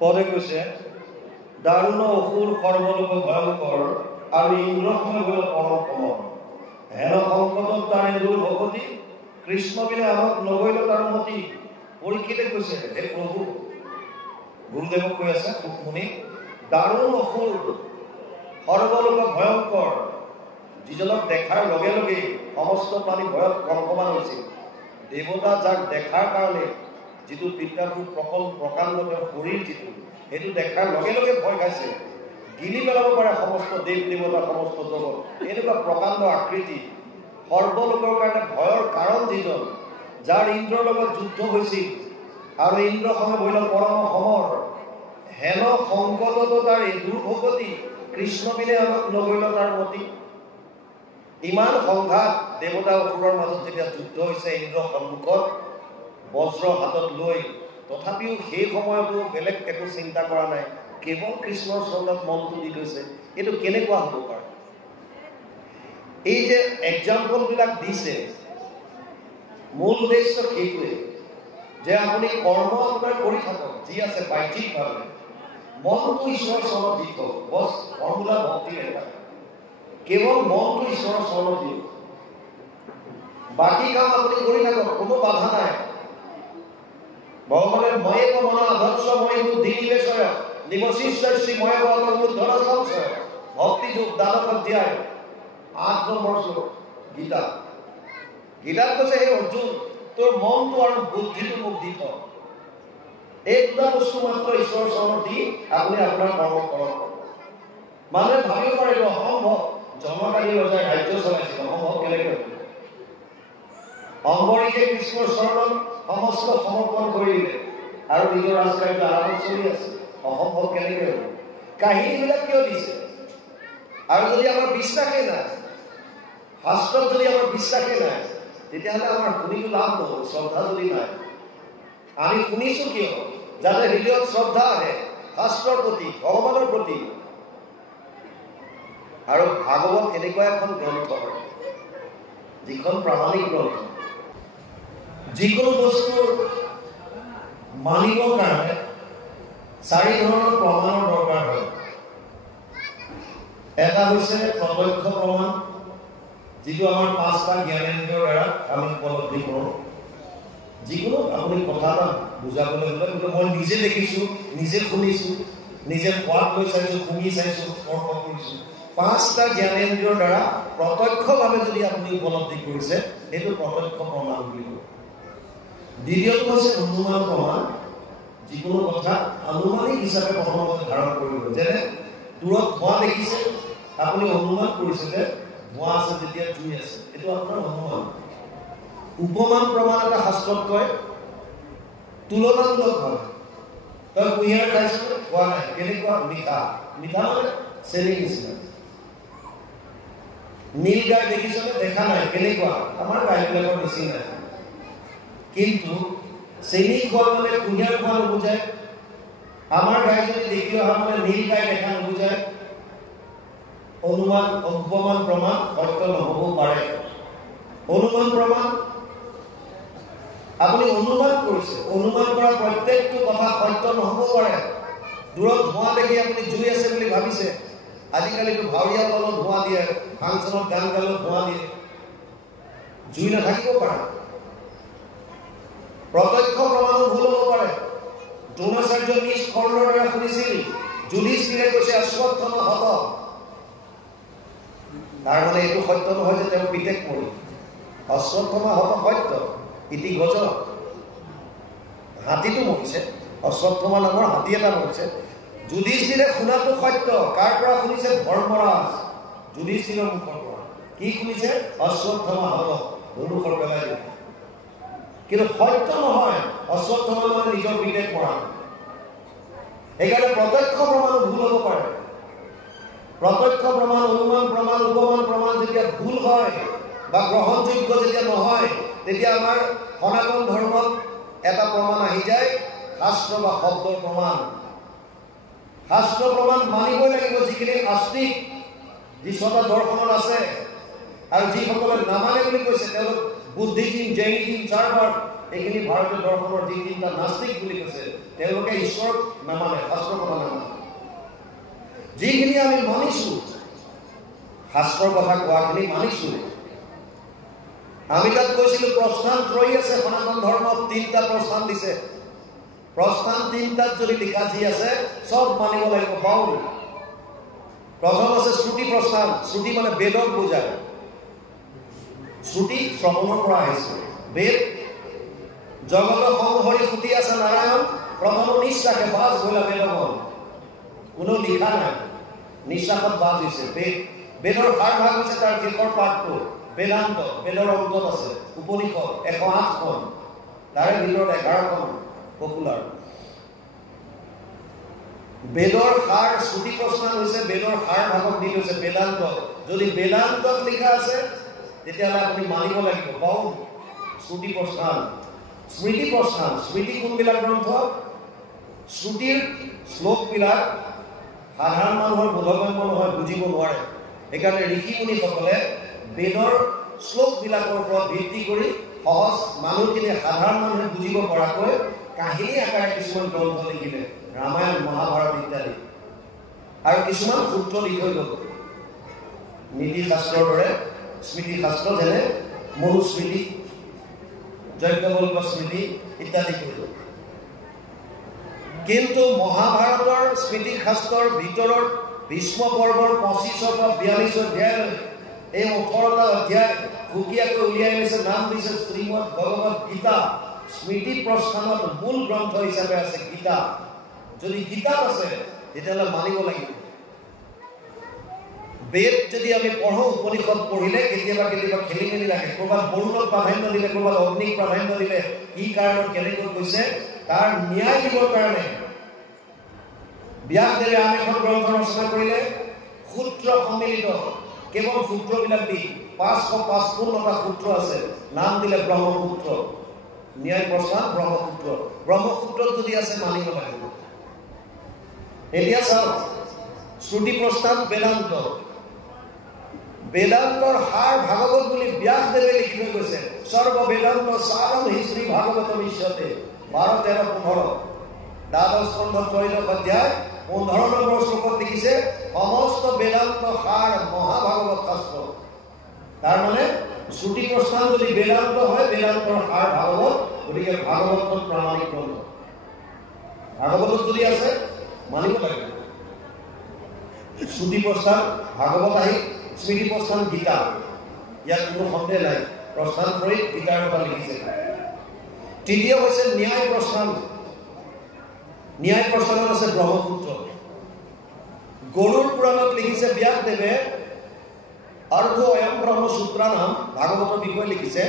পদে কৈছে দাৰুণ অসুৰ সৰ্বলোক ভয়ংকৰ আৰু ইন্দ্ৰসনে গ'ল পৰম সমন হেন সংকটত তাৰে দূৰ ভগতি কৃষ্ণ বিনে আমাক নগৈল তাৰ মতি পৰীক্ষিতে কৈছে হে প্ৰভু গুৰুদেৱক কৈ আছে মুনি দাৰুণ অসুৰ সৰ্বলোক ভয়ংকৰ যিজনক দেখাৰ লগে লগে সমস্ত প্ৰাণী ভয়ত কম্পমান হৈছিল দেৱতা যাক দেখাৰ কাৰণে যিটো বিদ্যাভূ প্ৰকাণ্ড শৰীৰ যিটো সেইটো দেখাৰ লগে লগে ভয় খাইছে গিলি পেলাব পাৰে সমস্ত দেৱ দেৱতা সমস্ত জগত এনেকুৱা প্ৰকাণ্ড আকৃতি সৰ্বলোকৰ কাৰণে ভয়ৰ কাৰণ যিজন যাৰ ইন্দ্ৰৰ লগত যুদ্ধ হৈছিল আৰু ইন্দ্ৰসনে বহিল পৰম সমৰ হেন সংকটত তাৰ দুৰ্ভগতি কৃষ্ণ বিনে আমাক নগৈল তাৰ মতি ইমান সংঘাত দেৱতা অসুৰৰ মাজত যেতিয়া যুদ্ধ হৈছে ইন্দ্ৰ সন্মুখত বজ্ৰ হাতত লৈ তথাপিও সেই সময়তো বেলেগ একো চিন্তা কৰা নাই কেৱল কৃষ্ণৰ চৰণত মনটো দি গৈছে এইটো কেনেকুৱা হ'ব পাৰে এই যে এক্সাম্পলবিলাক দিছে মূল উদ্দেশ্য সেইটোৱে যে আপুনি কৰ্ম আপোনাৰ কৰি থাকক যি আছে বাহ্যিকভাৱে মনটো ঈশ্বৰৰ চৰণত দি থওক বছ ফৰ্মুলা ভক্তি এটা কেৱল মনটো ঈশ্বৰৰ চৰণত দিয়ক বাকী কাম আপুনি কৰি থাকক কোনো বাধা নাই ভগৱানে ময়ে মন আদৰ্শ মই বুদ্ধি নিবেশয় নিবশিষ্যসি ময়ে বলমূল ধনসংশয় ভক্তি যোগ দানক অধ্যায় 8 নম্বৰ শ্লোক গীতাত কৈছে হে অৰ্জুন তোৰ মনটো আৰু বুদ্ধিটো মোক দি থ এই দুটা বস্তু মাত্ৰ ঈশ্বৰৰ চৰণত দি আপুনি আপোনাৰ কৰ্ম কৰক মানুহে ভাবিব পাৰে এইটো অসম্ভৱ জনকাৰী ৰজাই ৰাজ্য চলাইছিল অসম্ভৱ কেনেকৈ অম্বৰীষে কৃষ্ণৰ চৰণত সমস্ত সমৰ্পণ কৰি দিলে আৰু নিজৰ ৰাজকাৰ্য আৰামত চলি আছে অসম্ভৱ কেনেকৈ হ'ব কাহিনীবিলাক কিয় দিছে আৰু যদি আমাৰ বিশ্বাসেই নাই শাস্ত্ৰত যদি আমাৰ বিশ্বাসেই নাই তেতিয়াহ'লে আমাৰ শুনিটো লাভ নহ'ব শ্ৰদ্ধা যদি নাই আমি শুনিছো কিয় যাতে হৃদয়ত শ্ৰদ্ধা আহে শাস্ত্ৰৰ প্ৰতি ভগৱানৰ প্ৰতি আৰু ভাগৱত এনেকুৱা এখন গ্ৰন্থ যিখন প্ৰামাণিক গ্ৰন্থ যিকোনো বস্তুৰ মানিবৰ কাৰণে 4 ধৰণৰ প্ৰমাণৰ দৰকাৰ হয় এটা হৈছে প্ৰত্যক্ষ প্ৰমাণ যিটো আমাৰ 5টা জ্ঞানেন্দ্ৰিয়ৰ দ্বাৰা আমি উপলব্ধি কৰোঁ যিকোনো আপুনি কথা এটা বুজাবলৈ হ'লে কিন্তু মই নিজে দেখিছোঁ নিজে শুনিছোঁ নিজে সোৱাদ লৈ চাইছোঁ শুনি চাইছোঁ স্পৰ্শ কৰিছোঁ 5টা জ্ঞানেন্দ্ৰিয়ৰ দ্বাৰা প্ৰত্যক্ষভাৱে যদি আপুনি উপলব্ধি কৰিছে সেইটো প্ৰত্যক্ষ প্ৰমাণ বুলি কয় দ্বিতীয়টো হৈছে অনুমান প্ৰমাণ যিকোনো কথা আনুমানিক হিচাপে প্ৰথমতে ধাৰণ কৰিব যেনে দূৰত ধোঁৱা দেখিছে আপুনি অনুমান কৰিছে যে ধোঁৱা আছে যেতিয়া জুই আছে এইটো আপোনাৰ অনুমান উপমান প্ৰমাণ এটা শাস্ত্ৰত কয় তুলনামূলক হয় তই কুঁহিয়াৰ খাইছ খোৱা নাই কেনেকুৱা মিঠা মিঠা মানে চেনি নিচিনা নীল গাই দেখিছনে দেখা নাই কেনেকুৱা আমাৰ গাইবিলাকৰ নিচিনা কিন্তু চেনি খোৱা মানে কুঁহিয়াৰ খোৱা নুবুজায় আমাৰ গাই যদি দেখি অহা মানে নীল গাই দেখা নুবুজায় অনুমান উপমান প্ৰমাণ সত্য নহ'ব পাৰে অনুমান প্ৰমাণ আপুনি অনুমান কৰিছে অনুমান কৰা প্ৰত্যেকটো কথা সত্য নহ'ব পাৰে দূৰত ধোঁৱা দেখি আপুনি জুই আছে বুলি ভাবিছে আজিকালিতো ভাৱৰীয়া তলত ধোঁৱা দিয়ে ফাংচনত গান গালত ধোঁৱা দিয়ে জুই নাথাকিব পাৰে প্ৰত্যক্ষ প্ৰমাণো ভুল হ'ব পাৰে দ্ৰোণাচাৰ্য নিজ কৰ্ণৰ দ্বাৰা শুনিছিল যুধিষ্ঠিৰে কৈছে অশ্বত্থামা হত তাৰ মানে এইটো সত্য নহয় যে তেওঁ পিতেক মৰিল অশ্বত্থামা হত সত্য ইতি গজ হাতীটো মৰিছে অশ্বত্থামা নামৰ হাতী এটা মৰিছে যুধিষ্ঠিৰে শুনাটো সত্য কাৰ পৰা শুনিছে ধৰ্মৰাজ যুধিষ্ঠিৰৰ মুখৰ পৰা কি শুনিছে অশ্বত্থামা হত ধনুষৰ পেলাই দিলে কিন্তু সত্য নহয় অশ্বত্থামা মানে নিজৰ পিতেক মৰা সেইকাৰণে প্ৰত্যক্ষ প্ৰমাণ ভুল হ'ব পাৰে প্ৰত্যক্ষ প্ৰমাণ অনুমান প্ৰমাণ উপমান প্ৰমাণ যেতিয়া ভুল হয় বা গ্ৰহণযোগ্য যেতিয়া নহয় তেতিয়া আমাৰ সনাতন ধৰ্মত এটা প্ৰমাণ আহি যায় শাস্ত্ৰ বা শব্দৰ প্ৰমাণ শাস্ত্ৰ প্ৰমাণ মানিবই লাগিব যিখিনি আস্তিক যি 6টা দৰ্শনত আছে আৰু যিসকলে নামানে বুলি কৈছে তেওঁলোক বুদ্ধিজীৱ জৈনিজীৱ চাৰ্ভাৰ এইখিনি ভাৰতীয় দৰ্শনৰ যি 3টা নাস্তিক বুলি কৈছে তেওঁলোকে ঈশ্বৰ নামানে, শাস্ত্ৰৰ কথা নামানে। যিখিনি আমি মানিছো, শাস্ত্ৰৰ কথা কোৱাখিনি মানিছো। আমি তাত কৈছিলো প্ৰস্থান ত্ৰয়ী আছে, সনাতন ধৰ্মত 3টা প্ৰস্থান দিছে। প্ৰস্থান 3টাত যদি লিখা যি আছে চব মানিব লাগিব। বাউল প্ৰথম আছে শ্ৰুতি প্ৰস্থান। শ্ৰুতি মানে বেদক বুজায়। শ্ৰুতি শ্ৰৱণৰ পৰা আহিছে। বেদ জগত সংহৰি শ্ৰুতি আছে নাৰায়ণ। প্ৰথম নিশ্বাসে বাজ বলা বেদগণ, কোনো লিখা নাই, নিশ্বাসত বাজ হৈছে বেদ। বেদৰ ভাগ হৈছে তাৰ শেষৰ পাঠটো বেদান্ত। বেদৰ অন্তত আছে উপনিষদ 108খন, তাৰে ভিতৰত 11খন পপুলাৰ। বেদৰ সাৰ শ্ৰুতি প্ৰস্থান হৈছে, বেদৰ সাৰ ভাগক দি হৈছে বেদান্ত। যদি বেদান্তত লিখা আছে তেতিয়াহ'লে আপুনি মানিব লাগিব। বাউল শ্ৰুতি প্ৰস্থান। স্মৃতি প্ৰস্থান। স্মৃতি কোনবিলাক গ্ৰন্থ? শ্ৰুতিৰ শ্লোকবিলাক সাধাৰণ মানুহৰ বোধগম্য নহয়, বুজিব নোৱাৰে। সেইকাৰণে ঋষি মুনিসকলে বেদৰ শ্লোকবিলাকৰ ওপৰত ভিত্তি কৰি সহজ মানুহখিনিয়ে, সাধাৰণ মানুহে বুজিব পৰাকৈ কাহিনী আকাৰে কিছুমান গ্ৰন্থ লিখিলে, ৰামায়ণ মহাভাৰত ইত্যাদি। আৰু কিছুমান সূত্ৰ দি থৈ গ'ল নীতি শাস্ত্ৰৰ দৰে। স্মৃতি শাস্ত্ৰ যেনে মনুস্মৃতি, যজ্ঞবল্ক স্মৃতি ইত্যাদি কৰিল। কিন্তু মহাভাৰতৰ স্মৃতি শাস্ত্ৰৰ ভিতৰত ভীষ্ম পৰ্বৰ 25 পৰা 42 অধ্যায়, এই 18টা অধ্যায় সুকীয়াকৈ উলিয়াই আনিছে, নাম দিছে শ্ৰীমদ ভগৱত গীতা। স্মৃতি প্ৰস্থানত মূল গ্ৰন্থ হিচাপে আছে গীতা। যদি গীতাত আছে তেতিয়াহ'লে মানিব লাগিব। বেদ যদি আমি পঢ়ো, উপনিষদ পঢ়িলে কেতিয়াবা কেতিয়াবা খেলি মেলি লাগে। ক'ৰবাত বৰুণক প্ৰাধান্য দিলে, ক'ৰবাত অগ্নিক প্ৰাধান্য দিলে, কি কাৰণত কেনেকৈ কৈছে তাৰ ন্যায় দিবৰ কাৰণে ব্যাসদেৱে আন এখন গ্ৰন্থ ৰচনা কৰিলে, সূত্ৰ সন্মিলিত। কেৱল সূত্ৰবিলাক দি 555টা সূত্ৰ আছে, নাম দিলে ব্ৰহ্মসূত্ৰ। ন্যায় প্ৰস্থান ব্ৰহ্মসূত্ৰ। ব্ৰহ্মসূত্ৰত যদি আছে মানিব লাগিব। এতিয়া চাওক, শ্ৰুতি প্ৰস্থান বেদান্ত। বেদান্তৰ সাৰ ভাগৱত বুলি ব্যাসদেৱে লিখি থৈ গৈছে। সৰ্ব বেদান্ত সাৰম হি শ্ৰী ভাগৱত বিশ্বতে 12, 13, 15 দ্বাদশ স্কন্ধ 13 অধ্যায় 15 নম্বৰ শ্লোকত লিখিছে সমস্ত বেদান্ত সাৰ মহাভাগৱত শাস্ত্ৰ। তাৰমানে শ্ৰুতি প্ৰস্থান যদি বেদান্ত হয়, বেদান্তৰ সাৰ ভাগৱত, গতিকে ভাগৱতখন প্ৰামাণিক গ্ৰন্থ। ভাগৱতত যদি আছে মানিব লাগিব। শ্ৰুতি প্ৰস্থান ভাগৱত আহি স্মৃতি প্ৰস্থান গীতা, ইয়াত কোনো সন্দেহ নাই। প্ৰস্থান কৰি গীতাৰ কথা লিখিছে। তৃতীয় হৈছে ন্যায় প্ৰস্থান। ন্যায় প্ৰস্থানত আছে ব্ৰহ্মসূত্ৰ। গৰুৰ পুৰাণত লিখিছে ব্যাসদেৱে অৰ্ধ অয়ম ব্ৰহ্মসূত্ৰ নাম, ভাগৱতৰ বিষয়ে লিখিছে।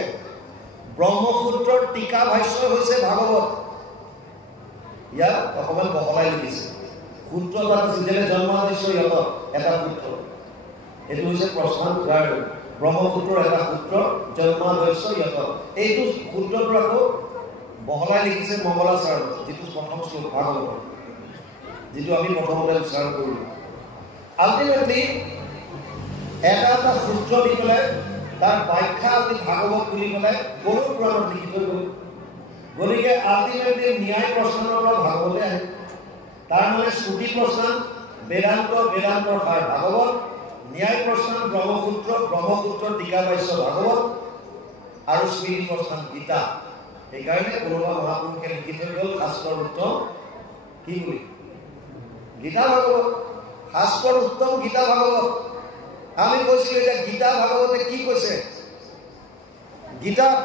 ব্ৰহ্মসূত্ৰৰ টীকা ভাষ্য হৈছে ভাগৱত। ইয়াত অকণমান বহলাই লিখিছে। সূত্ৰ তাত আছে, যেনে জন্মাদেশ্য ইয়ত এটা সূত্ৰ, এইটো হৈছে প্ৰস্থান। ব্ৰহ্মসূত্ৰৰ এটা সূত্ৰ জন্মাদেশ্য ইয়ত, এইটো সূত্ৰটো আকৌ বহলাই লিখিছে মংগলাচৰণ, যিটো প্ৰথম শ্লোক ভাগৱতৰ, যিটো আমি প্ৰথমতে উচ্চাৰণ কৰিলোঁ। আল্টিমেটলি এটা এটা সূত্ৰ দি পেলাই তাৰ ব্যাখ্যা আমি ভাগৱত বুলি পেলাই গৰুৰ পুৰাণত লিখি থৈ গ'ল। গতিকে আল্টিমেটলি ন্যায় প্ৰস্থানৰ পৰা ভাগৱতে আহে। তাৰমানে শ্ৰুতি প্ৰস্থান বেদান্ত, বেদান্তৰ সাৰ ভাগৱত, ন্যায় প্ৰস্থান ব্ৰহ্মসূত্ৰ, ব্ৰহ্মসূত্ৰৰ টীকা ভাষ্য ভাগৱত, আৰু স্মৃতি প্ৰস্থান গীতা। সেইকাৰণে কোনোবা মহাপুৰুষে লিখি থৈ গ'ল শাস্ত্ৰৰ উত্তম কি বুলি? গীতা ভাগৱত। শাস্ত্ৰৰ উত্তম গীতা ভাগৱত। আমি কৈছিলো এতিয়া গীতা ভাগৱতে কি কৈছে? গীতাত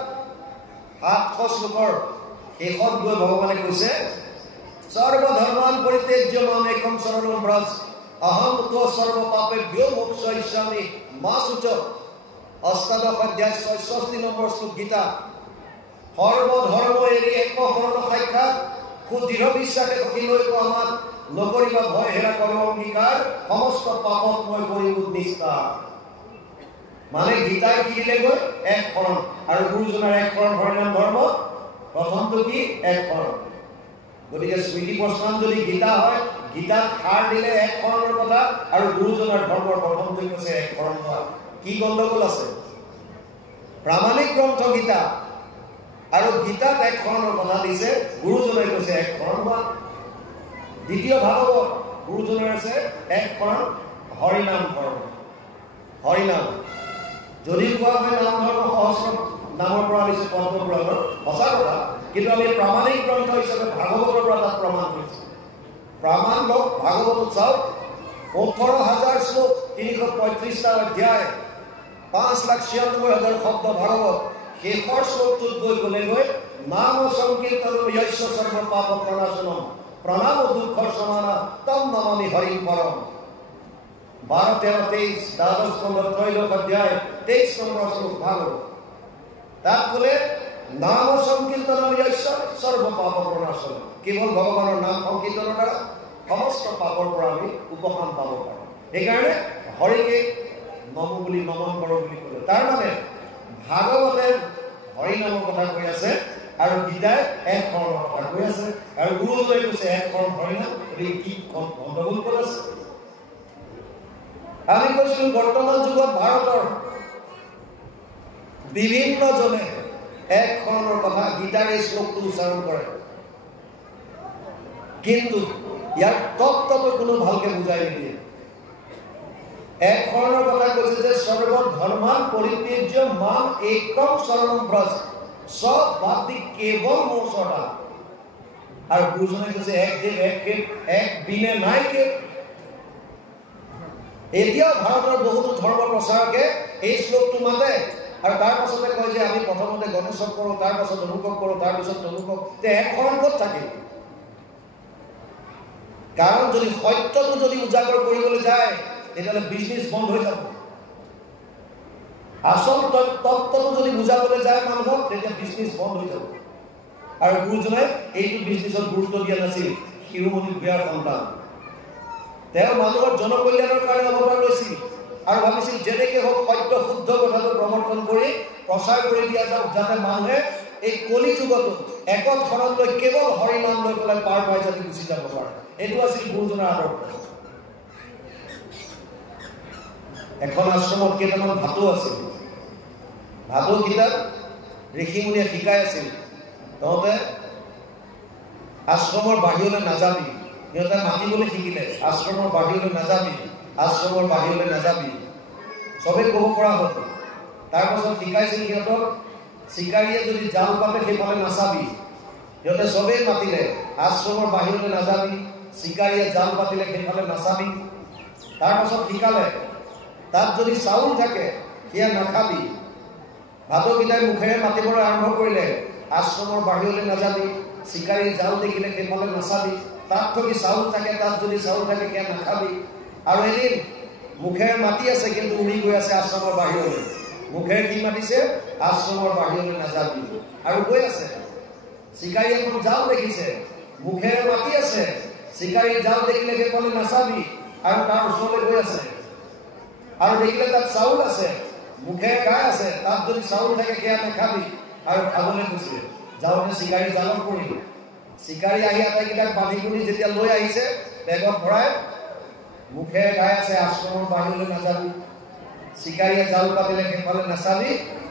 700 শ্লোকৰ শেষত গৈ ভগৱানে কৈছে সৰ্বধৰ্মান পৰিত্যাজ্য মাম একম শৰণম ব্ৰজ অহম ত্ব সৰ্ব পাপেভ্যো মোক্ষয়িষ্যামি মা শুচ। 8দশ অধ্যায় 66 নম্বৰ শ্লোক গীতা। সৰ্বধৰ্ম এৰি এক শৰণ সাক্ষাৎ, সুদৃঢ় বিশ্বাসে সখিলৈ আমাক নকৰিবা ভয় হেৰা কৰ্ম অংগীকাৰ, সমস্ত পাপত মই কৰিম নিষ্ঠাৰ। মানে গীতাই কি দিলেগৈ? এক শৰণ। আৰু গুৰুজনাৰ এক শৰণ হৰিনাম ধৰ্ম। প্ৰথমটো কি? এক শৰণ। গতিকে স্মৃতি প্ৰস্থান যদি গীতা হয়, গীতাত সাৰ দিলে এক শৰণৰ কথা, আৰু গুৰুজনাৰ ধৰ্মৰ প্ৰথমটো কৈছে এক শৰণ হোৱা। কি গণ্ডগোল আছে? প্ৰামাণিক গ্ৰন্থ গীতা। আৰু গীতাত এক শৰণৰ কথা দিছে, গুৰুজনে কৈছে এক শৰণ হোৱা। দ্বিতীয় ভাগৱত গুৰুজনৰ আছে এক শৰণ হৰিনাম ধৰ্ম। হৰিনাম যদি কোৱা হয় নাম ধৰ্ম সহস্ৰ নামৰ পৰা আনিছে পদ্মপুৰাণৰ, সঁচা কথা, কিন্তু আমি প্ৰামাণিক গ্ৰন্থ হিচাপে ভাগৱতৰ পৰা তাত প্ৰমাণ কৰিছোঁ। প্ৰমাণ লওক, ভাগৱতত চাওক, 18,000 শ্লোক, 335টা অধ্যায়, 5,96,000 শব্দ ভাগৱত। শেষৰ শ্লোকটোত গৈ নাম সংকীৰ্তন য়স্য সৰ্ব পাপ প্ৰণাশনম প্ৰণাম দুঃখ সমানা তম নমামি হৰিম পৰম। 12, 13, 23, দ্বাদশ স্কন্ধ ত্ৰয়োদশ অধ্যায় 23 নম্বৰ শ্লোক ভাগৱত। তাত বোলে নাম সংকীৰ্তন য়স্য সৰ্ব পাপ প্ৰণাশনম, কেৱল ভগৱানৰ নাম সংকীৰ্তনৰ দ্বাৰা সমস্ত পাপৰ পৰা আমি উপশম পাব পাৰোঁ। সেইকাৰণে হৰিকে নম বুলি নমন কৰোঁ বুলি ক'লে। তাৰমানে ভাগৱতে হৰিনামৰ কথা কৈ আছে আৰু গীতাই এক শৰণৰ কথা কৈ আছে, আৰু গুৰুজনে কৈছে এক শৰণ হৰিনাম। কি গণ্ডগোল ক'ত আছে? আমি কৈছিলো বৰ্তমান যুগত ভাৰতৰ বিভিন্নজনে এক শৰণৰ কথা গীতাৰ এই শ্লোকটো উচ্চাৰণ কৰে, কিন্তু ইয়াৰ তত্ত্বটো কোনো ভালকে বুজাই নিদিয়ে। এক শৰণৰ কথা কৈছে যে সৰ্ব ধৰ্মান পৰিত্যাজ্য মাম একম শৰণম ব্ৰজ, সব বাদ দি কেৱল মোৰ ওচৰত। আৰু গুৰুজনে কৈছে এক দেৱ এক কেৱ এক বিনে নাই কেৱ। এতিয়াও ভাৰতৰ বহুতো ধৰ্ম প্ৰচাৰকে এই শ্লোকটো মাতে আৰু তাৰ পাছতে কয় যে আমি প্ৰথমতে গণেশক কৰোঁ, তাৰ পাছত অনুকক কৰোঁ, তাৰ পিছত অনুকক। এক শৰণ ক'ত থাকিল? কাৰণ যদি সত্যটো যদি উজাগৰ কৰিবলৈ যায় তেতিয়াহ'লে বিজনেছ বন্ধ হৈ যাব। আচল তত্ত্বটো যদি বুজাবলৈ যায় মানুহক, তেতিয়া বিজনেছ বন্ধ হৈ যাব। আৰু গুৰুজনে এইটো বিজনেছত গুৰুত্ব দিয়া নাছিল। শিৰোমণি ভূঞাৰ সন্তান, তেওঁ মানুহৰ জনকল্যাণৰ কাৰণে অৱতাৰ লৈছিল আৰু ভাবিছিল যেনেকৈ হওক সত্য শুদ্ধ কথাটো প্ৰৱৰ্তন কৰি প্ৰচাৰ কৰি দিয়া যাওক, যাতে মানুহে এই কলি যুগতো একত শৰণ লৈ কেৱল হৰিনাম লৈ পেলাই পাৰ পাই যাতে গুচি যাব পাৰে। এইটো আছিল গুৰুজনাৰ আদৰ্শ। এখন আশ্ৰমত কেইটামান ভাটৌ আছিল। ভাটৌকেইটাক ঋষিমুনিয়ে শিকাই আছিল, তহঁতে আশ্ৰমৰ বাহিৰলৈ নাযাবি। সিহঁতে মাতিবলৈ শিকিলে, আশ্ৰমৰ বাহিৰলৈ নাযাবি, আশ্ৰমৰ বাহিৰলৈ নাযাবি, চবেই ক'ব পৰা হ'ল। তাৰপাছত শিকাইছিল সিহঁতক, চিকাৰীয়ে যদি জাল পাতে সেইফালে নাচাবি। সিহঁতে চবেই মাতিলে, আশ্ৰমৰ বাহিৰলৈ নাযাবি, চিকাৰীয়ে জাল পাতিলে সেইফালে নাচাবি। তাৰপাছত শিকালে, তাত যদি চাউল থাকে সেয়া নাখাবি। ভাটৌকেইটাই মুখেৰে মাতিবলৈ আৰম্ভ কৰিলে, আশ্ৰমৰ বাহিৰলৈ নাযাবি, চিকাৰীৰ জাল দেখিলে সেইফালে নাচাবি, তাত যদি চাউল থাকে, তাত যদি চাউল থাকে সেয়া নাখাবি। আৰু এদিন মুখেৰে মাতি আছে কিন্তু উৰি গৈ আছে আশ্ৰমৰ বাহিৰলৈ। মুখেৰে কি মাতিছে? আশ্ৰমৰ বাহিৰলৈ নাযাবি, আৰু গৈ আছে। চিকাৰী এখন জাল দেখিছে, মুখেৰে মাতি আছে, চিকাৰীৰ জাল দেখিলে সেইফালে নাচাবি, আৰু তাৰ ওচৰলৈ গৈ আছে। আৰু দেখিলে তাত চাউল আছে, মুখেৰে গাই আছে, তাত যদি চাউল থাকে সেয়া নাখাবি, আৰু খাবলৈ গৈছে। যাওঁতে চিকাৰী জালত পৰিল। চিকাৰী আহি আটাইকেইটাক বান্ধি গুলি যেতিয়া লৈ আহিছে বেগত ভৰাই, মুখেৰে গাই আছে আশ্ৰমৰ বাহিৰলৈ নাযাবি, চিকাৰীয়ে জাল পাতিলে সেইফালে নাচাবি,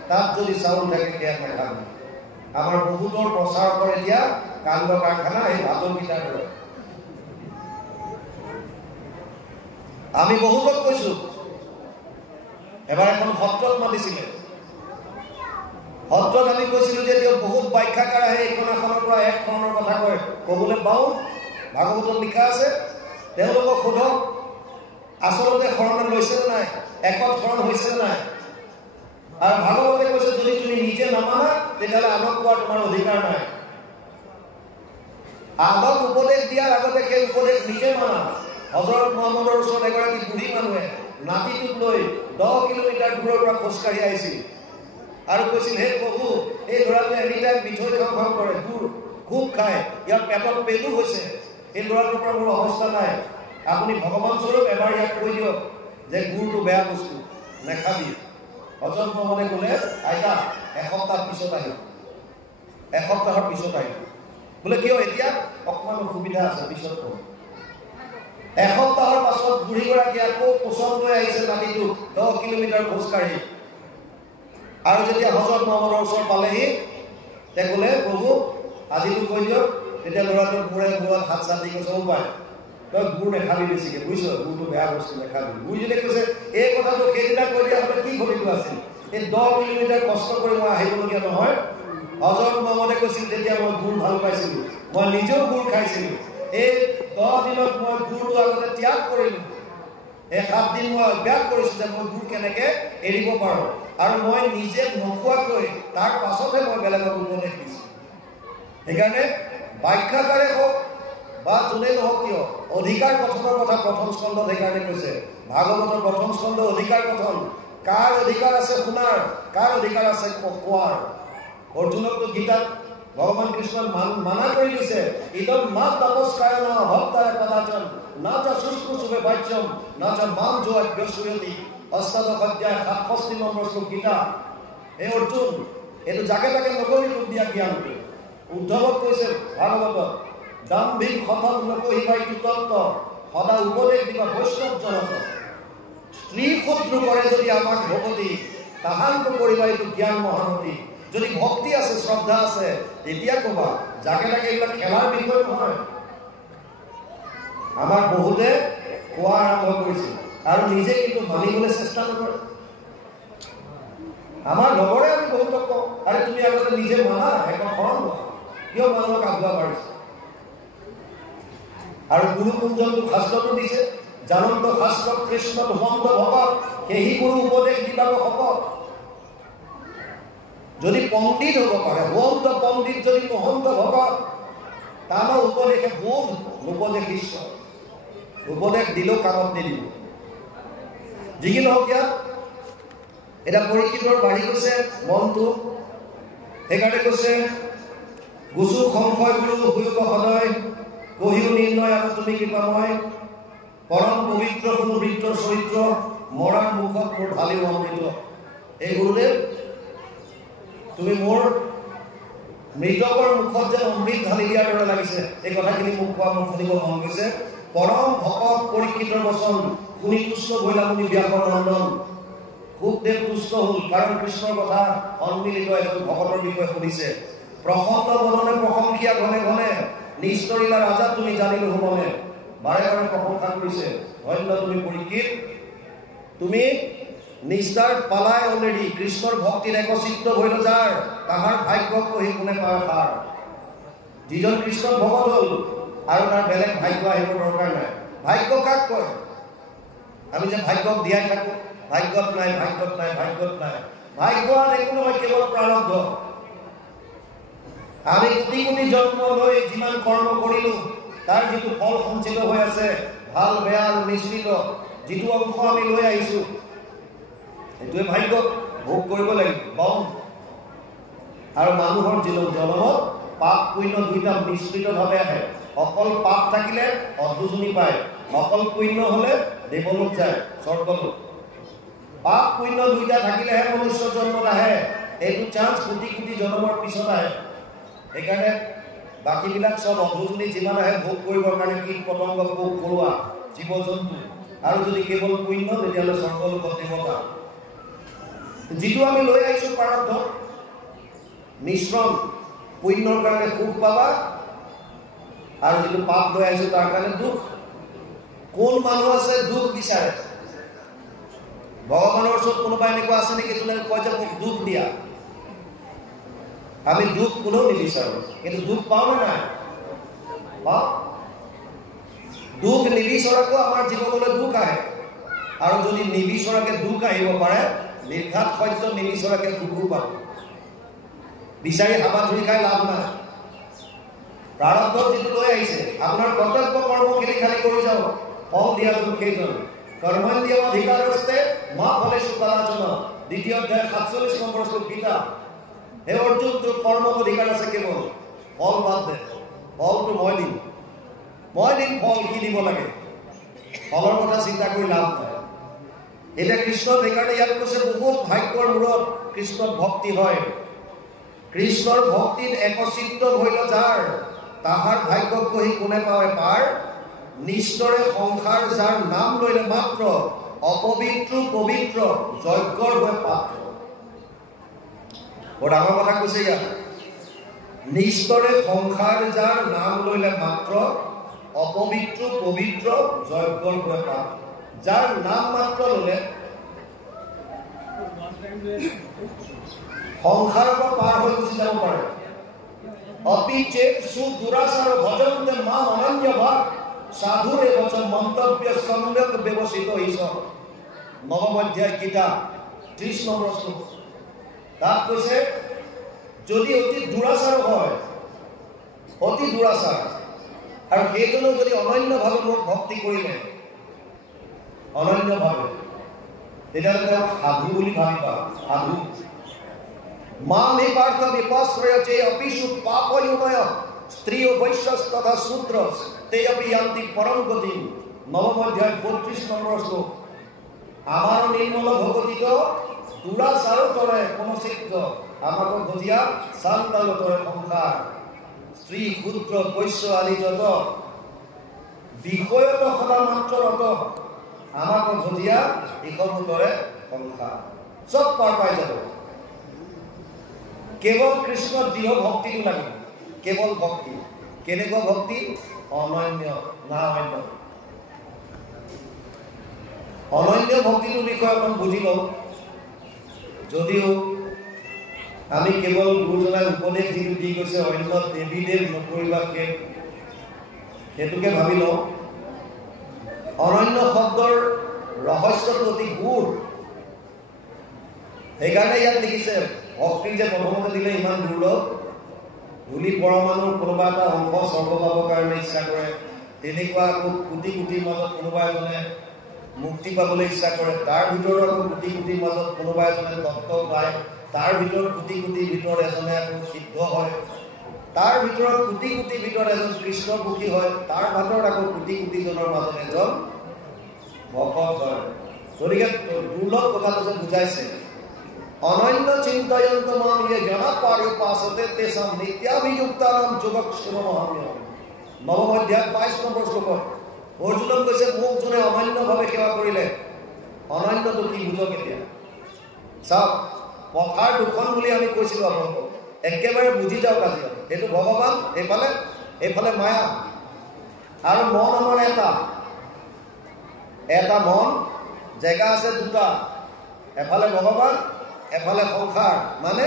তাত যদি চাউল থাকে সেয়া নাখাবি। আমাৰ বহুতৰ প্ৰচাৰকৰ এতিয়া কাণ্ড কাৰখানা এই ভাটৌকেইটাৰ দৰে। আমি বহুতক কৈছো, এবাৰ এখন সত্ৰত মাতিছিলে। সত্ৰত আমি কৈছিলো যে তেওঁ বহুত ব্যাখ্যাকাৰ আহে, এইখন এখনৰ পৰা এক শৰণৰ কথা কয়, ক'বলৈ পাওঁ। ভাগৱতত লিখা আছে, তেওঁলোকক সোধক আচলতে শৰণ লৈছে নে নাই, একত শৰণ হৈছে নে নাই। আৰু ভাগৱতে কৈছে যদি তুমি নিজে নামানা তেতিয়াহ'লে আনক কোৱাৰ তোমাৰ অধিকাৰ নাই। আনক উপদেশ দিয়াৰ আগতে সেই উপদেশ নিজে মানা। হজৰত মহম্মদৰ ওচৰত এগৰাকী বুঢ়ী মানুহে নাতিটোক লৈ 10 কিলোমিটাৰ দূৰৰ পৰা খোজকাঢ়ি আহিছিল আৰু কৈছিল, হে প্ৰভু, এই ল'ৰাটোৱে এনিটাইম মিঠৈ খাওঁ খাওঁ কৰে, গুড় খুব খায়, ইয়াৰ পেটত পেলু হৈছে, এই ল'ৰাটোৰ পৰা মোৰ অৱস্থা নাই, আপুনি ভগৱান স্বৰূপ এবাৰ ইয়াক কৈ দিয়ক যে গুড়টো বেয়া বস্তু, নাখাবি। হজৰত মহম্মদে ক'লে, আইতা এসপ্তাহ পিছত আহিব, এসপ্তাহৰ পিছত আহিব। বোলে কিয়? এতিয়া অকণমান অসুবিধা আছে, পিছত কম। এসপ্তাহৰ পাছত বুঢ়ীগৰাকী আকৌ পচন্দ লৈ আহিছে নাতিটো 10 কিলোমিটাৰ খোজকাঢ়ি। আৰু যেতিয়া হজৰত মহম্মদৰ ওচৰত পালেহি, তে ক'লে প্ৰভু আজিতো কৈ দিয়ক। তেতিয়া ল'ৰাটোৰ মূৰত হাত চাত দি কৈছে পায় তই গুড় নেখাবি বেছিকে, বুজিছ, গুড়টো বেয়া বস্তু নেখাবি। বুজিলে কৈছে এই কথাটো সেইদিনা কৈ দিয়া হ'লে কি ঘটিটো আছিল। এই 10 কিলোমিটাৰ কষ্ট কৰি মই আহিবলগীয়া নহয়। হজৰত মহম্মদে কৈছিল তেতিয়া মই গুড় ভাল পাইছিলোঁ, মই নিজেও গুড় খাইছিলোঁ। এই 10 দিনত মই গুড়টো আগতে ত্যাগ কৰিলোঁ। এই 7 দিন মই অভ্যাস কৰিছোঁ যে মই গুড় কেনেকৈ এৰিব পাৰোঁ, আৰু মই নিজে নোখোৱাকৈ তাৰ পাছতহে মই বেলেগক উপদেশ দিছোঁ। সেইকাৰণে ব্যাখ্যাকাৰে হওক বা যোনেই নহওক কিয় অধিকাৰ কথনৰ কথা প্ৰথম স্কন্ধত সেইকাৰণে কৈছে। ভাগৱতৰ প্ৰথম স্কন্ধ অধিকাৰ কথন। কাৰ অধিকাৰ আছে শুনাৰ, কাৰ অধিকাৰ আছে কোৱাৰ। অৰ্জুনকতো গীতাত ভগৱান কৃষ্ণক মানা কৰি দিছে, ইদম মা তপস্কায় ন ভক্তায় কদাচন না চ শুশ্ৰূষুবে বাচ্যম না চ মাম যো অজ্ঞসূয়তি। অষ্টাদশ অধ্যায় 67 নম্বৰ শ্লোক গীতা। এই অৰ্জুন, এইটো যাকে তাকে নকৰি তোক দিয়া জ্ঞানটো। উদ্ধৱক কৈছে ভাগৱতত, দাম্ভিক সতত নকহিবাই তত্ত্ব সদা উপদেশ দিবা বৈষ্ণৱ জনত। স্ত্ৰী শত্ৰু কৰে যদি আমাক ভগতি তাহান্ত কৰিবা এইটো জ্ঞান মহানতি। যদি ভক্তি আছে, শ্ৰদ্ধা আছে, তেতিয়া ক'বা। যাকে তাকে এইবিলাক খেলাৰ বিষয় নহয়। আমাক বহুতে কোৱা আৰম্ভ কৰিছে আৰু নিজে কিন্তু মানিবলৈ চেষ্টা নকৰে। আমাৰ লগৰে আমি বহুতক কওঁ, আৰে তুমি আগতে নিজে মানা, এখন শৰণ লোৱা, কিয় মানুহক আগুৱা পাৰিছে। আৰু গুৰুকুঞ্জনটো শাস্ত্ৰটো দিছে, জানন্ত শাস্ত্ৰ কৃষ্ণ ধুমন্ত ভকত সেই গুৰু উপদেশ দিবাব শপত। যদি পণ্ডিত হ'ব পাৰে, হোমন্ত পণ্ডিত যদি মহন্ত ভকত, তাৰ উপদেশে বোধ, উপদেশ ঈশ্বৰ। উপদেশ দিলেও কামত নিদিব। যি কি নহওক ইয়াত এতিয়া পৰীক্ষিতৰ বাঢ়ি গৈছে মনটো। সেইকাৰণে কৈছে গুচু সংশয় গুৰু হুয়ক সদয় কহিও নিৰ্ণয় আৰু তুমি কৃপাময়। পৰম পবিত্ৰ কোনো বৃত্তৰ চৰিত্ৰ মৰাৰ মুখত মোৰ ঢালিও অমৃত। এই গুৰুদেৱ, তুমি মোৰ মৃতকৰ মুখত যেন অমৃত ঢালি দিয়াৰ দৰে লাগিছে। এই কথাখিনি মোক কোৱা মোৰ শুনিব মন গৈছে। পৰম ভকত পৰীক্ষিতৰ বচন শুনি তুষ্ট হৈলা মুনি ব্যাসৰ নন্দন। সুখদেৱ তুষ্ট হ'ল, কাৰণ কৃষ্ণৰ কথা সন্মিলিত এজন ভকতৰ বিষয়ে শুনিছে। প্ৰসন্ন বদনে প্ৰশংসিয়া ঘনে ঘনে নিস্তৰিলা ৰাজা তুমি জানিলো সুমনে। বাৰে বাৰে প্ৰশংসা কৰিছে, ধন্য তুমি পৰীক্ষিত, তুমি নিষ্ঠাৰ পালাই অলৰেডি। কৃষ্ণৰ ভক্তিত একচিত্ত হৈল যাৰ, তাহাৰ ভাগ্যক কহি কোনে পায় সাৰ। যিজন কৃষ্ণৰ ভকত হ'ল আৰু তাৰ বেলেগ ভাগ্য আহিব দৰকাৰ নাই। ভাগ্য কাক কয়? আমি যে ভাগ্যক দিয়াই থাকো, ভাগ্যত নাই, ভাগ্যত নাই, ভাগ্যত নাই। ভাগ্য আন একো নহয়, কেৱল প্ৰাৰব্ধ। আমি কোটি কোটি জন্ম লৈ যিমান কৰ্ম কৰিলো, তাৰ যিটো ফল সঞ্চিত হৈ আছে, ভাল বেয়া আৰু মিশ্ৰিত যিটো অংশ আমি লৈ আহিছো, সেইটোৱে ভাগ্যত ভোগ কৰিব লাগিব। বম আৰু মানুহৰ জন্মত পাপ পুণ্য দুইটা মিশ্ৰিতভাৱে আহে। অকল পাপ থাকিলে অধুজনী পায়, অকল পুণ্য হলে দেৱলোক যায়, স্বৰ্গলোক। পাপ পুণ্য দুইটা থাকিলেহে মনুষ্য জন্মত আহে। এইটো চান্স কোটি কোটি জন্মৰ পিছত আহে। সেইকাৰণে বাকীবিলাক চব অধুজনী যিমান আহে ভোগ কৰিবৰ কাৰণে কীট পতংগ, পোক পৰুৱা, জীৱ জন্তু, আৰু যদি কেৱল পুণ্য তেতিয়াহ'লে স্বৰ্গলোকত দেৱতা। যিটো আমি লৈ আহিছো প্ৰাৰব্ধ মিশ্ৰণ, পুণ্যৰ কাৰণে সুখ পাবা আৰু যিটো পাপ লৈ আহিছো তাৰ কাৰণে দুখ। কোন মানুহ আছে দুখ বিচাৰে? ভগৱানৰ ওচৰত কোনোবা এনেকুৱা আছে নেকি যোনে কয় যে মোক দুখ দিয়া? আমি দুখ কোনেও নিবিচাৰো, কিন্তু দুখ পাওঁ নে নাই? পাওঁ। দুখ নিবিচৰাকৈ আমাৰ জীৱনলৈ দুখ আহে, আৰু যদি নিবিচৰাকে দুখ আহিব পাৰে, নিৰ্ঘাত সত্য নিবিচৰাকে দুখো পাব। বিচাৰি হাবা ধৰি খাই লাভ নাই। প্ৰাৰব্ধ যিটো লৈ আহিছে, আপোনাৰ কৰ্তব্য কৰ্মখিনি খালি কৰি যাওক, ফল দিয়াটো কেইজন। কৰ্মণ্য অধিকাৰস্তে মা ফলেষু কদাচন। দ্বিতীয় অধ্যায় 47 নম্বৰ শ্লোক গীতা। হে অৰ্জুন, তোৰ কৰ্মত অধিকাৰ আছে, কেৱল ফল বাদ দে। ফলটো মই দিম ফল কি দিব লাগে, ফলৰ কথা চিন্তা কৰি লাভ নাই। এতিয়া কৃষ্ণ সেইকাৰণে ইয়াত কৈছে বহুত ভাগ্যৰ মূৰত কৃষ্ণত ভক্তি হয়। কৃষ্ণৰ ভক্তিত একচিত্ত হৈল যাৰ, তাহাৰ ভাগ্যক কহি কোনে পাৱে পাৰ। নিষ্ঠৰে সংসাৰ যাৰ নাম লৈলে মাত্ৰ, অপবিত্ৰ পবিত্ৰ যজ্ঞৰ হৈ পাত্ৰ। বৰ ডাঙৰ কথা কৈছে ইয়াত। নিস্তৰে সংসাৰ যাৰ নাম লইলে মাত্ৰ অপবিত্ৰ পবিত্ৰ যজ্ঞৰ হৈ পাপ যাৰ নাম মাত্ৰ ললে সংসাৰৰ পৰা পাৰ হৈ গুচি যাব পাৰে অপি চেত সুদুৰাচাৰ ভজন্তে মা অনন্য ভাগ সাধুৰে বচন মন্তব্য সম্যক ব্যৱস্থিত ঈশ্বৰ নৱম অধ্যায় গীতা 30 নম্বৰ শ্লোক তাত কৈছে যদি অতি দুৰাচাৰ হয় অতি দুৰাচাৰ আৰু সেইজনো যদি অনন্যভাৱে মোক ভক্তি কৰিলে অনন্যভাৱে তেতিয়াহ'লে তেওঁ সাধু বুলি ভাবিবা সাধু মাম হি পাৰ্থ বিপশ্ৰয় চে অপিষু পাপয়ুময় স্ত্ৰী বৈশ্যস তথা শূদ্ৰ তে অপি ইয়ান্তি পৰম গতি নৱম অধ্যায় 32 নম্বৰ শ্লোক আমাৰ নিৰ্মল ভগৱতীত দুৰাচাৰ তৰে কোনো চিত্ত আমাক গজিয়া চান্দাল তৰে সংসাৰ স্ত্ৰী শূদ্ৰ বৈশ্য আদি যত বিষয়ত সদা মাত্ৰ ৰত আমাক গজিয়া ইসমূহ তৰে সংসাৰ চব পাৰ পাই যাব কেৱল কৃষ্ণ দৃঢ় ভক্তিটো লাগিব কেৱল ভক্তি কেনেকুৱা ভক্তি অনন্য না অন্য অনন্য ভক্তিটোৰ বিষয়ে অকণ বুজি লওঁ যদিও আমি কেৱল গুৰুজনাই উপদেশ যিটো দি গৈছে অন্য দেৱী দেৱ নকৰিবা সেইটোকে ভাবি লওঁ অনন্য শব্দৰ ৰহস্যটো অতি গূঢ় সেইকাৰণে ইয়াত লিখিছে ভক্তি যে প্ৰথমতে দিলে ইমান দুৰ্লভ ধূলি পৰমাণুৰ কোনোবা এটা অংশ স্বৰ্গ পাবৰ কাৰণে ইচ্ছা কৰে তেনেকুৱা আকৌ কোটি কোটিৰ মাজত কোনোবা এজনে মুক্তি পাবলৈ ইচ্ছা কৰে তাৰ ভিতৰত আকৌ কোটি কোটিৰ মাজত কোনোবা এজনে তত্ত্ব পায় তাৰ ভিতৰত কোটি কোটিৰ ভিতৰত এজনে আকৌ সিদ্ধ হয় তাৰ ভিতৰত কোটি কোটিৰ ভিতৰত এজন কৃষ্ণমুখী হয় তাৰ ভিতৰত আকৌ কোটি কোটিজনৰ মাজত এজন ভকত হয় গতিকে দুৰ্লভ কথাটো যে বুজাইছে অনন্য চিন্তয়ন্ত মাম ইয়ে জনা পাৰি পাছতে তেসাম নিত্যাভিযুক্তানাম যোগক্ষেমমহাম্য নৱম অধ্যায় 22 নম্বৰ শ্লোকত অৰ্জুনক কৈছে মোক যোনে অনন্যভাৱে সেৱা কৰিলে অনন্যটো কি বুজক এতিয়া চাওক পথাৰ দুখন বুলি আমি কৈছিলোঁ আপোনালোকক একেবাৰে বুজি যাওক আজি এইটো ভগৱান এইফালে মায়া আৰু মন আমাৰ এটা মন জেগা আছে দুটা এফালে ভগৱান এফালে সংসাৰ মানে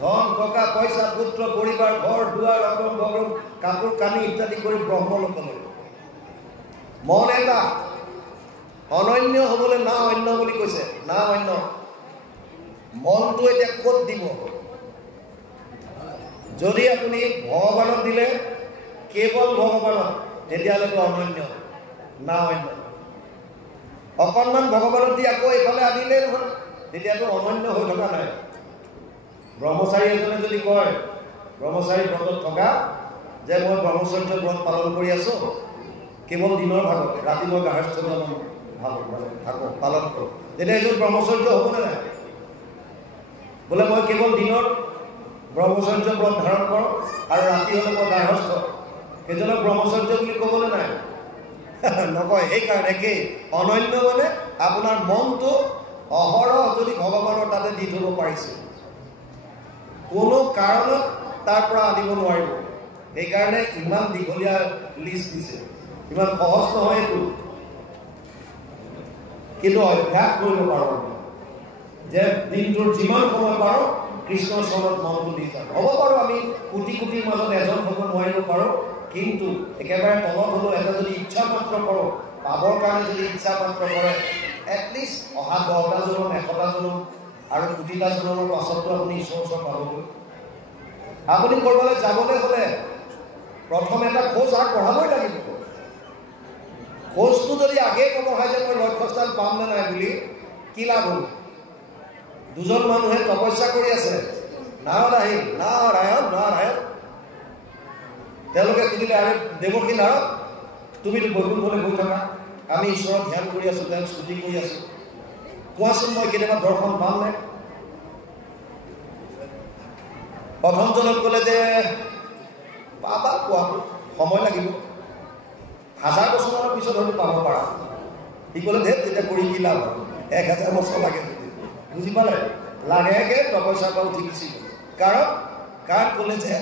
ধন টকা পইচা পুত্ৰ পৰিবাৰ ঘৰ দুৱাৰ অগম গগম কাপোৰ কানি ইত্যাদি কৰি ব্ৰহ্মলোকলৈ মন এটা অনন্য হ'বলৈ না অন্য বুলি কৈছে না অন্য মনটো এতিয়া ক'ত দিব যদি আপুনি ভগৱানক দিলে কেৱল ভগৱানক তেতিয়াহ'লেতো অনন্য না অন্য অকণমান ভগৱানক দি আকৌ এইফালে আনিলে নহয় তেতিয়াতো অনন্য হৈ থকা নাই ব্ৰহ্মচাৰী এজনে যদি কয় ব্ৰহ্মচাৰী ব্ৰতত থকা যে মই ব্ৰহ্মচৰ্য ব্ৰত পালন কৰি আছোঁ কেৱল দিনৰ ভাগত ৰাতি মই গাহস্থ থাকোঁ পালন কৰোঁ তেতিয়া এজন ব্ৰহ্মচৰ্য হ'বনে নাই বোলে মই কেৱল দিনত ব্ৰহ্মচৰ্য ব্ৰত ধাৰণ কৰোঁ আৰু ৰাতি হ'লে মই গাহস্থ সেইজনক ব্ৰহ্মচৰ্য বুলি ক'বলৈ নাই নকয় সেইকাৰণে একেই অনন্য মানে আপোনাৰ মনটো অহৰহ যদি ভগৱানৰ তাতে দি থ'ব পাৰিছে কোনো কাৰণত তাৰ পৰা আনিব নোৱাৰিব সেইকাৰণে ইমান দীঘলীয়া লিষ্ট দিছে ইমান সহজ নহয় এইটো কিন্তু অভ্যাস কৰিব পাৰোঁ যে দিনটোৰ যিমান সময় পাৰোঁ কৃষ্ণৰ চৰণত মনটো দি যাওঁ হ'ব পাৰোঁ আমি কোটি কোটিৰ মাজত এজন হ'ব নোৱাৰিব পাৰোঁ কিন্তু একেবাৰে তলত হ'লেও এটা যদি ইচ্ছা মাত্ৰ কৰোঁ পাবৰ কাৰণে যদি ইচ্ছা মাত্ৰ কৰে এটলিষ্ট অহা 10টা জনম 100টা জনম আৰু কোটিটা জনমৰ পাছতো আপুনি ঈশ্বৰ পাবগৈ আপুনি ক'ৰবালৈ যাবলৈ হ'লে প্ৰথম এটা খোজ আগবঢ়াবই লাগিব খোজটো যদি আগেই নবঢ়াই যে মই লক্ষ্যস্থান পাম নে নাই বুলি কি লাভ হ'ল দুজন মানুহে তপস্যা কৰি আছে নাৰায়ণ নাৰায়ণ নাৰায়ণ তেওঁলোকে সুধিলে আৰু দেৱকী নাৰদ তুমিতো বৈকুণ্ঠলৈ গৈ থাকা আমি ঈশ্বৰক ধ্যান কৰি আছোঁ তেওঁক স্তুতি কৰি আছোঁ কোৱাচোন মই কেতিয়াবা দৰ্শন পাম নে প্ৰথমজনক ক'লে যে পাবা কোৱাটো সময় লাগিব 1000 বছৰমানৰ পিছত হয়তো পাব পাৰা সি ক'লে ধেৰ তেতিয়া কৰি কি লাভ 1000 বছৰ লাগে বুজি পালে লাগেগে তপস্যাৰ পৰা উঠি গুচি গ'ল কাৰণ ক'লে যে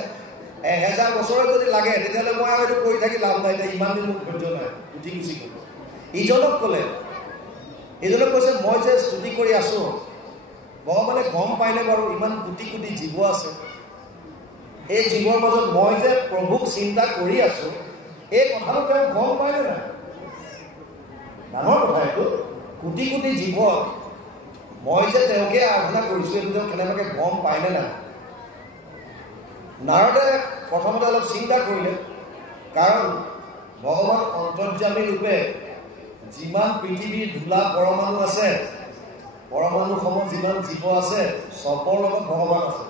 1000 বছৰে যদি লাগে তেতিয়াহ'লে মই আৰু এইটো কৰি থাকি লাভ নাই, ইমান দিন মোক ধৈৰ্য নাই, উঠি গুচি গ'ল। ইজনক কৈছে মই যে স্তুতি কৰি আছো, ভগৱানে গম পাইনে বাৰু ইমান কোটি কোটি জীৱ আছে, এই জীৱৰ মাজত মই যে প্ৰভুক চিন্তা কৰি আছো, এই কথাটো তেওঁ গম পায়নে নাই? ডাঙৰ কথা এইটো। কোটি কোটি জীৱ মই যে তেওঁকে আৰাধনা কৰিছো, এইটো তেওঁ কেনেবাকৈ গম পায়নে নাই? নাৰদে প্ৰথমতে অলপ চিন্তা কৰিলে, কাৰণ ভগৱান অন্তৰ্যামী ৰূপে যিমান পৃথিৱীৰ ধূলা পৰমাণু আছে, পৰমাণুসমূহ যিমান জীৱ আছে, চবৰ লগত ভগৱান আছে।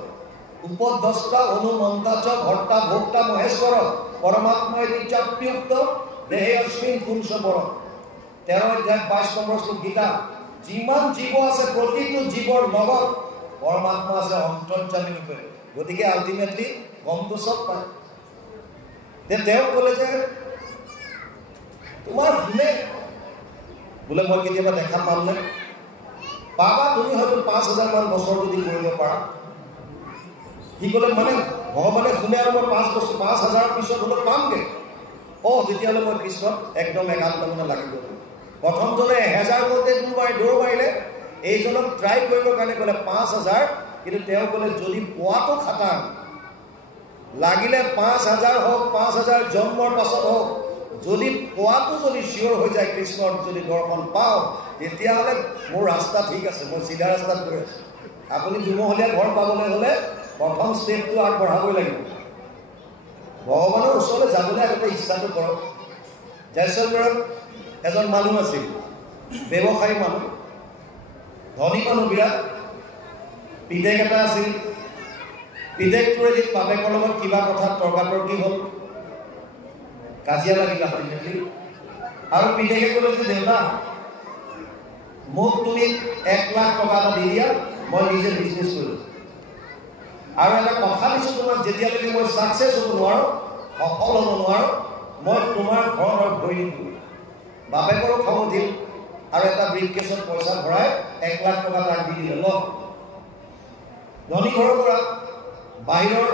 উপদ্ৰষ্টা অনুমন্তাচ ভৰ্তা ভোক্তা মহেশ্বৰ পৰমাত্মাই নিত্যাপ্যুক্ত দেহে অস্মিন পুৰুষবৰ। 13 অধ্যায় 22 নম্বৰ শ্লোক গীতা। যিমান জীৱ আছে প্ৰতিটো জীৱৰ লগত পৰমাত্মা আছে অন্তৰ্যামী ৰূপে। গতিকে আল্টিমেটলি গমটো চব পায়। তেওঁ ক'লে যে তোমাৰ শুনে বোলে মই কেতিয়াবা দেখা পামনে? পাবা, তুমি হয়তো 5000 মান বছৰ যদি কৰিব পাৰা। সি ক'লে মানে ভগৱানে শুনে আৰু মই 5000 পিছত হ'লে পামগৈ। তেতিয়াহ'লে মই কৃষ্ণত একদম একান্ত মানে লাগিব। প্ৰথমজনে 1000 মতে দৌৰ মাৰিলে, এইজনক ট্ৰাই কৰিবৰ কাৰণে ক'লে 5000, কিন্তু তেওঁ ক'লে যদি পোৱাটো খাটাং, লাগিলে 5000 হওক, 5000 জন্মৰ পাছত হওক, যদি পোৱাটো যদি চিয়ৰ হৈ যায়, কৃষ্ণৰ যদি দৰ্শন পাওঁ, তেতিয়াহ'লে মোৰ ৰাস্তা ঠিক আছে, মই চিধা ৰাস্তাত গৈ আছোঁ। আপুনি দুমহলীয়া ঘৰ পাবলৈ হ'লে প্ৰথম ষ্টেপটো আগবঢ়াবই লাগিব। ভগৱানৰ ওচৰলৈ যাবলৈ আগতে ইচ্ছাটো কৰক। জয়সালমেৰত এজন মানুহ আছিল, ব্যৱসায়ী মানুহ, ধনী মানুহ বিৰাট। পিতেক এটা আছিল। পিতেকটোৰ এদিন বাপেকৰ লগত কিবা কথাত তৰ্কাতৰ্কি হ'ল, কাজিয়া লাগিল আৰু পিতেকে ক'লে যে দেউতা, মোক তুমি 1 লাখ টকা এটা দি দিয়া, মই নিজে বিজনেছ কৰিলোঁ। আৰু এটা কথা দিছোঁ তোমাক, যেতিয়ালৈকে মই ছাকচেছ হ'ব নোৱাৰোঁ, সফল হ'ব নোৱাৰোঁ, মই তোমাৰ ঘৰত আৰু ভৰি নিদিওঁ। বাপেকৰো খং উঠিল আৰু এটা ব্ৰিফকেছত পইচা ভৰাই 1 লাখ টকা তাক দি দিলে। লওক, ধনী ঘৰৰ পৰা বাহিৰৰ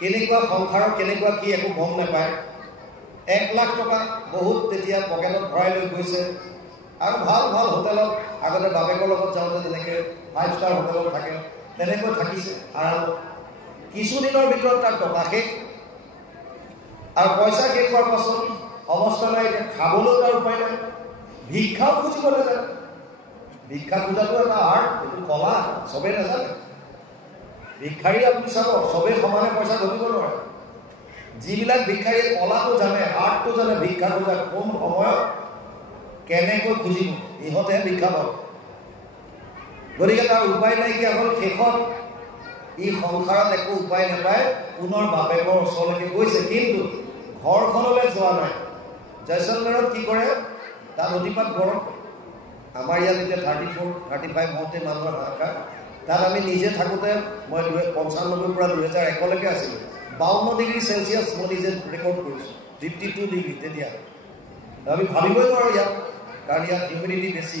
কেনেকুৱা সংসাৰৰ কেনেকুৱা কি একো গম নাপায়। 1 লাখ টকা বহুত তেতিয়া পকেটত ভৰাই লৈ গৈছে আৰু ভাল ভাল হোটেলত, আগতে বাপেকৰ লগত যাওঁতে যেনেকৈ 5 ষ্টাৰ হোটেলত থাকে তেনেকৈ থাকিছে আৰামত। কিছুদিনৰ ভিতৰত তাৰ টকা শেষ, আৰু পইচা শেষ হোৱাৰ পাছত অৱস্থা নাই, এতিয়া খাবলৈ তাৰ উপায় নাই, ভিক্ষাও খুজিবলৈ যায়। ভিক্ষা খোজাটো এটা আৰ্ট, এইটো কলা, চবেই নাজানে। ভিক্ষাৰী আপুনি চাব, চবেই সমানে পইচা ঘটিব নোৱাৰে। যিবিলাক ভিক্ষাৰীয়ে কলাটো জানে, আৰ্টটো জানে, ভিক্ষা খোজা কোন সময়ত কেনেকৈ খুজিব, ইহঁতেহে ভিক্ষা পাব। গতিকে তাৰ উপায় নাইকিয়া হ'ল। শেষত ই সংসাৰত একো উপায় নাপায়, পুনৰ বাপেকৰ ওচৰলৈকে গৈছে, কিন্তু ঘৰখনলৈ যোৱা নাই। জয়সালমেৰত কি কৰে, তাত অতিপাত গৰম। আমাৰ ইয়াত এতিয়া 34-35 হওঁতে মানুহৰ হাহাকাৰ। তাত আমি নিজে থাকোঁতে মই 95 পৰা 2001লৈকে আছিলোঁ। 52 ডিগ্ৰী চেলচিয়াছ মই নিজে ৰেকৰ্ড কৰিছোঁ, 52 ডিগ্ৰী তেতিয়া। আমি ভাবিবই নোৱাৰোঁ ইয়াত, কাৰণ ইয়াত হিউমিডিটি বেছি,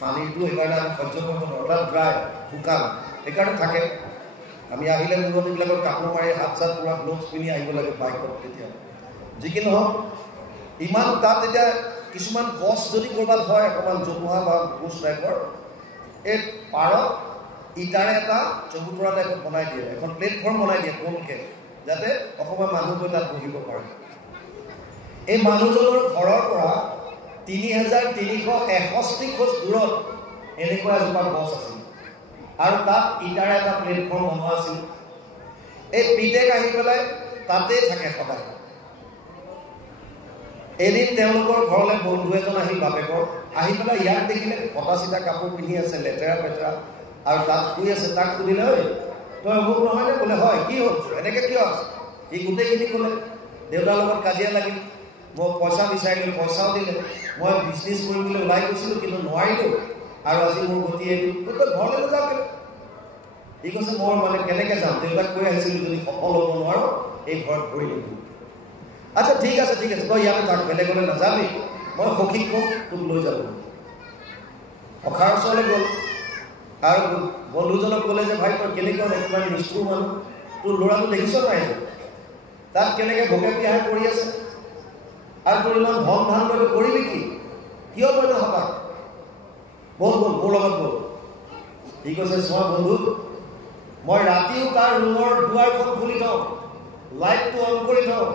পানীটো সেইকাৰণে আমি সহ্য কৰিব নোৱাৰোঁ। তাত ড্ৰাই, শুকান, সেইকাৰণে থাকে। আমি আহিলে মূৰবিলাকত কাপোৰ মাৰি হাত চাত পূৰা গ্ল'ভছ পিন্ধি আহিব লাগে বাইকত। তেতিয়া যি কি নহওক, ইমান তাত এতিয়া কিছুমান গছ যদি ক'ৰবাত হয় অকণমান জোপোহা বা গছ টাইপৰ, এই পাৰত ইটাৰে এটা চবুতৰা টাইপত বনাই দিয়ে, এখন প্লেটফৰ্ম বনাই দিয়ে কমকৈ, যাতে অকণমান মানুহ গৈ তাত বহিব পাৰে। এই মানুহজনৰ ঘৰৰ পৰা 3361 খোজ দূৰত এনেকুৱা এজোপা গছ আছিল, আৰু তাত ইটাৰে এটা প্লেটফৰ্ম বনোৱা আছিল। এই পিতেক আহি পেলাই তাতেই থাকে সদায়। এদিন তেওঁলোকৰ ঘৰলৈ বন্ধু এজন আহিল, বাপেকৰ, আহি পেলাই ইয়াক দেখিলে ফটা চিটা কাপোৰ পিন্ধি আছে, লেতেৰা পেতেৰা, আৰু তাত শুই আছে। তাক সুধিলে, ঐ তই অমুক নহয়নে? বোলে হয়। কি হ'ল, এনেকৈ কিয় আছে? সি গোটেইখিনি ক'লে। দেউতাৰ লগত কাজিয়া লাগিল, মই পইচা বিচাৰিলোঁ, পইচাও দিলে, মই বিজনেছ কৰিম বুলি ওলাই গৈছিলোঁ কিন্তু নোৱাৰিলোঁ, আৰু আজি মোৰ গতি এইটো। তই ঘৰলৈ নাযাওঁ কেলে? সি কৈছে, মই মানে কেনেকৈ যাম, দেউতাক কৈ আহিছিলোঁ যদি সফল হ'ব নোৱাৰোঁ এই ঘৰত ভৰি নিদিওঁ। আচ্ছা ঠিক আছে ঠিক আছে, তই ইয়াতে থাক, বেলেগলৈ নাযাবি, মই সখীক কম তোক লৈ যাব। সখাৰ ওচৰলৈ গ'ল আৰু বন্ধুজনক ক'লে যে ভাই তই কেনেকুৱা একেবাৰে নিষ্ঠুৰ মানুহ, তোৰ ল'ৰাটো দেখিছ নাই? তাত কেনেকৈ ভোগে পিয়াহে কৰি আছে আৰু তোৰ ইমান ধন ধান লৈ কৰিবি কি? কিয় তই নহবা? বল বল মোৰ লগত বল। সি কৈছে চোৱা বন্ধু, মই ৰাতিও তাৰ ৰুমৰ দুৱাৰখন খুলি থওঁ, লাইটটো অন কৰি থওঁ,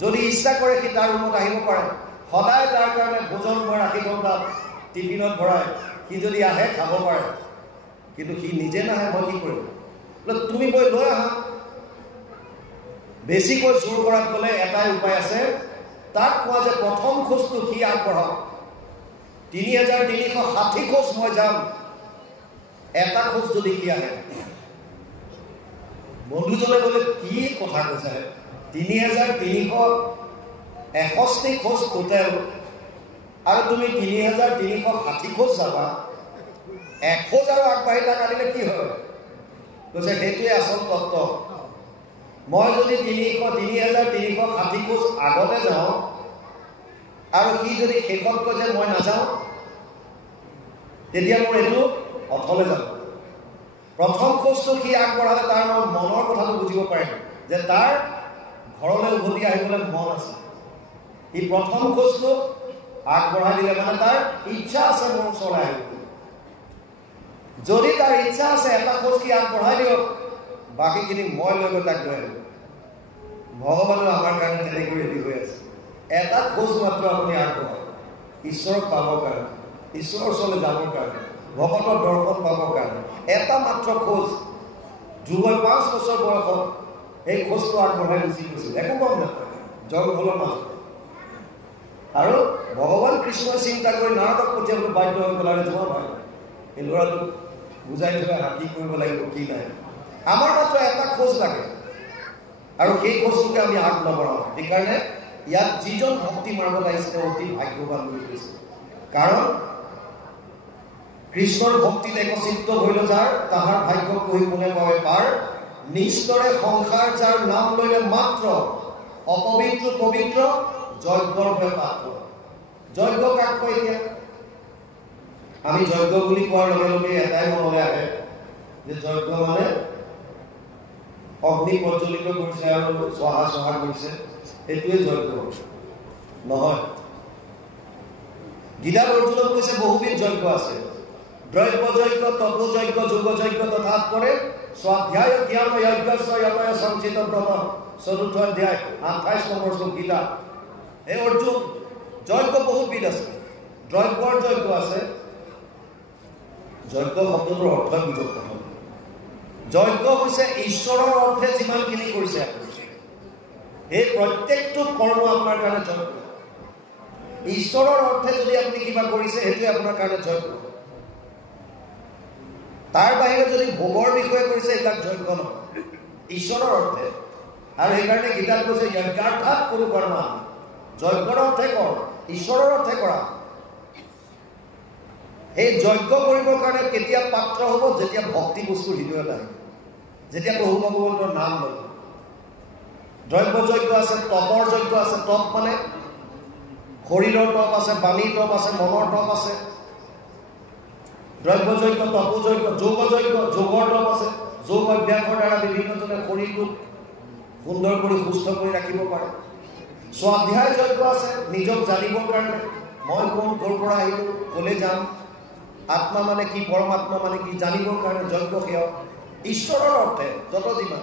যদি ইচ্ছা কৰে সি তাৰ ৰুমত আহিব পাৰে। সদায় তাৰ কাৰণে ভোজন মই ৰাখি থওঁ তাত টিফিনত ভৰাই, সি যদি আহে খাব পাৰে। কিন্তু সি নিজে নাহে, মই কি কৰিম? তুমি গৈ লৈ আহা। বেছিকৈ জোৰ কৰাত গ'লে এটাই উপায় আছে, তাক কোৱা যে প্ৰথম খোজটো সি আগবঢ়াওক। 3360 খোজ মই যাম, এটা খোজ যদি সি আহে। বন্ধুজনে বোলে কি কথা কৈছে, 3361 খোজ টোটেল আৰু তুমি 3360 খোজ যাবা, 1 খোজ আৰু আগবাঢ়ি তাক আনিলে কি হয়? কৈছে সেইটোৱে আচল তত্ত্ব। মই যদি 3360 খোজ আগতে যাওঁ আৰু সি যদি শেষত কৈ যে মই নাযাওঁ, তেতিয়া মোৰ এইটো অথলে যাব। প্ৰথম খোজটো সি আগবঢ়ালে তাৰ মনৰ কথাটো বুজিব পাৰিম যে তাৰ ঘৰলৈ উভতি আহিবলৈ মন আছে। সি প্ৰথম খোজটো আগবঢ়াই দিলে মানে তাৰ ইচ্ছা আছে মোৰ ওচৰলৈ আহিব। যদি তাৰ ইচ্ছা আছে এটা খোজ সি আগবঢ়াই দিয়ক, বাকীখিনি মই লৈ গৈ তাক লৈ আহিব। ভগৱানো আমাৰ কাৰণে তেনেকৈ ৰেডি হৈ আছে। এটা খোজ মাত্ৰ আপুনি আগবঢ়াওক, ঈশ্বৰক পাবৰ কাৰণে, ঈশ্বৰৰ ওচৰলৈ যাবৰ কাৰণে, ভকতৰ দৰ্শন পাবৰ কাৰণে। এটা মাত্ৰ খোজ। যুগৰ 5 বছৰ বয়সত এই খোজটো আগবঢ়াই গুচি গৈছিল, একো গম নাপায়, জংঘলৰ মাজত। আৰু ভগৱান কৃষ্ণই চিন্তা কৰি নাৰদক পঠিয়াবলৈ বাধ্য হৈ গ'ল, আৰু যোৱা ভাই এই ল'ৰাটোক বুজাই থৈ কি কৰিব লাগিব কি নাই। আমাৰ মাত্ৰ এটা খোজ লাগে আৰু সেই খোজটোকে আমি আগ নবঢ়াওঁ। সেইকাৰণে ইয়াত যিজন ভক্তি মাৰ্গত আহিছে তেওঁ অতি ভাগ্যৱান বুলি কৈছে। কাৰণ কৃষ্ণৰ ভক্তিত একচিত্ত হইল যাৰ, তাহাৰ ভাগ্য কহি কোনে পাবে পাৰ। নিস্তৰে সংসাৰ যাৰ নাম লইলে মাত্ৰ, অপবিত্ৰ পবিত্ৰ যজ্ঞৰ হৈ পাত্ৰ। যজ্ঞ কাক কয়? এতিয়া আমি যজ্ঞ বুলি কোৱাৰ লগে লগে এটাই মনলৈ আহে যে যজ্ঞ মানে অগ্নি প্ৰজ্বলিত কৰিছে আৰু চহা চহা কৰিছে, সেইটোৱে যজ্ঞ নহয়। গীতাত অৰ্জুনক কৈছে বহুবিধ যজ্ঞ আছে। দ্ৰব্য যজ্ঞ, তপ যজ্ঞ, যোগ যজ্ঞ তথা কৰে স্বাধ্যায় জ্ঞান যজ্ঞ স্বয়ময় সংচিত ব্ৰত। 4th অধ্যায় 28 নম্বৰ শ্লোক গীতা। এই অৰ্জুন, যজ্ঞ বহুবিধ আছে। দ্ৰব্যৰ যজ্ঞ আছে। যজ্ঞ শব্দটোৰ অৰ্থ বুজক। যজ্ঞ হৈছে ঈশ্বৰৰ অৰ্থে যিমানখিনি কৰিছে এই প্ৰত্যেকটো কৰ্ম আপোনাৰ কাৰণে যজ্ঞ। ঈশ্বৰৰ অৰ্থে যদি আপুনি কিবা কৰিছে সেইটোৱে আপোনাৰ কাৰণে যজ্ঞ। তাৰ বাহিৰে যদি ভোগৰ বিষয়ে কৰিছে এইবিলাক যজ্ঞ নহয়, ঈশ্বৰৰ অৰ্থে। আৰু সেইকাৰণে গীতাত কৈছে যজ্ঞাৰ্থাৎ কুৰু কৰ্মা। যজ্ঞৰ অৰ্থে কৰ, ঈশ্বৰৰ অৰ্থে কৰা। সেই যজ্ঞ কৰিবৰ কাৰণে কেতিয়া পাত্ৰ হ'ব? যেতিয়া ভক্তি বস্তু হৃদয়ত আহিব, যেতিয়া প্ৰভু ভগৱন্তৰ নাম ল'ব। দ্ৰব্য যজ্ঞ আছে, তপৰ যজ্ঞ আছে। তপ মানে শৰীৰৰ তপ আছে, বাণীৰ তপ আছে, মনৰ তপ আছে। দ্ৰব্য যজ্ঞ, তপ যজ্ঞ, যোগ যজ্ঞ, যোগৰ তপ আছে। যোগ অভ্যাসৰ দ্বাৰা বিভিন্নজনে শৰীৰটোক সুন্দৰ কৰি সুস্থ কৰি ৰাখিব পাৰে। স্বাধ্যায় যজ্ঞ আছে, নিজক জানিবৰ কাৰণে। মই কোন, ক'ৰ পৰা আহিলোঁ, ক'লৈ যাম, আত্মা মানে কি, পৰমাত্মা মানে কি জানিবৰ কাৰণে যজ্ঞ সেৱা ঈশ্বৰৰ অৰ্থে যত যিমান।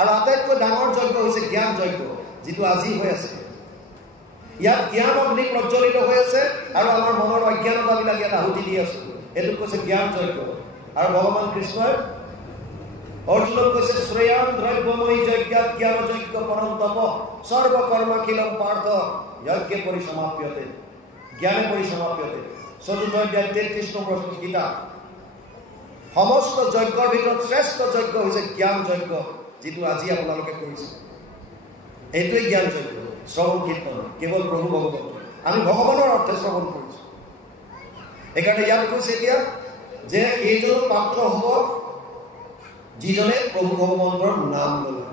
আৰু আটাইতকৈ ডাঙৰ যজ্ঞ হৈছে জ্ঞান যজ্ঞ, যিটো আজি হৈ আছে। ইয়াত জ্ঞান অগ্নি প্ৰজ্বলিত হৈ আছে আৰু আমাৰ মনৰ অজ্ঞানতাবিলাক ইয়াত আহুতি দি আছো। এইটো কৈছে জ্ঞান যজ্ঞ। আৰু ভগৱান কৃষ্ণই অৰ্জুনক কৈছে শ্ৰেয়ান দ্ৰব্যময়ী যজ্ঞাত জ্ঞান যজ্ঞ পৰম তপ সৰ্বকৰ্মাখিলম পাৰ্থ যজ্ঞে পৰিসমাপ্যতে। জ্ঞানে পৰিসমাপ্যতে। 4th অধ্যায় 33 নম্বৰ শ্লোক গীতা। সমস্ত যজ্ঞৰ ভিতৰত শ্ৰেষ্ঠ যজ্ঞ হৈছে জ্ঞান যজ্ঞ, যিটো আজি আপোনালোকে কৰিছে। এইটোৱেই জ্ঞান যজ্ঞ। শ্ৰৱণ কীৰ্তন কেৱল প্ৰভু ভগৱন্ত, আমি ভগৱানৰ অৰ্থে শ্ৰৱণ কৰিছোঁ। সেইকাৰণে ইয়াত কৈছে এতিয়া যে এইজন পাত্ৰ হ'ব যিজনে প্ৰভু ভগৱন্তৰ নাম ল'লে।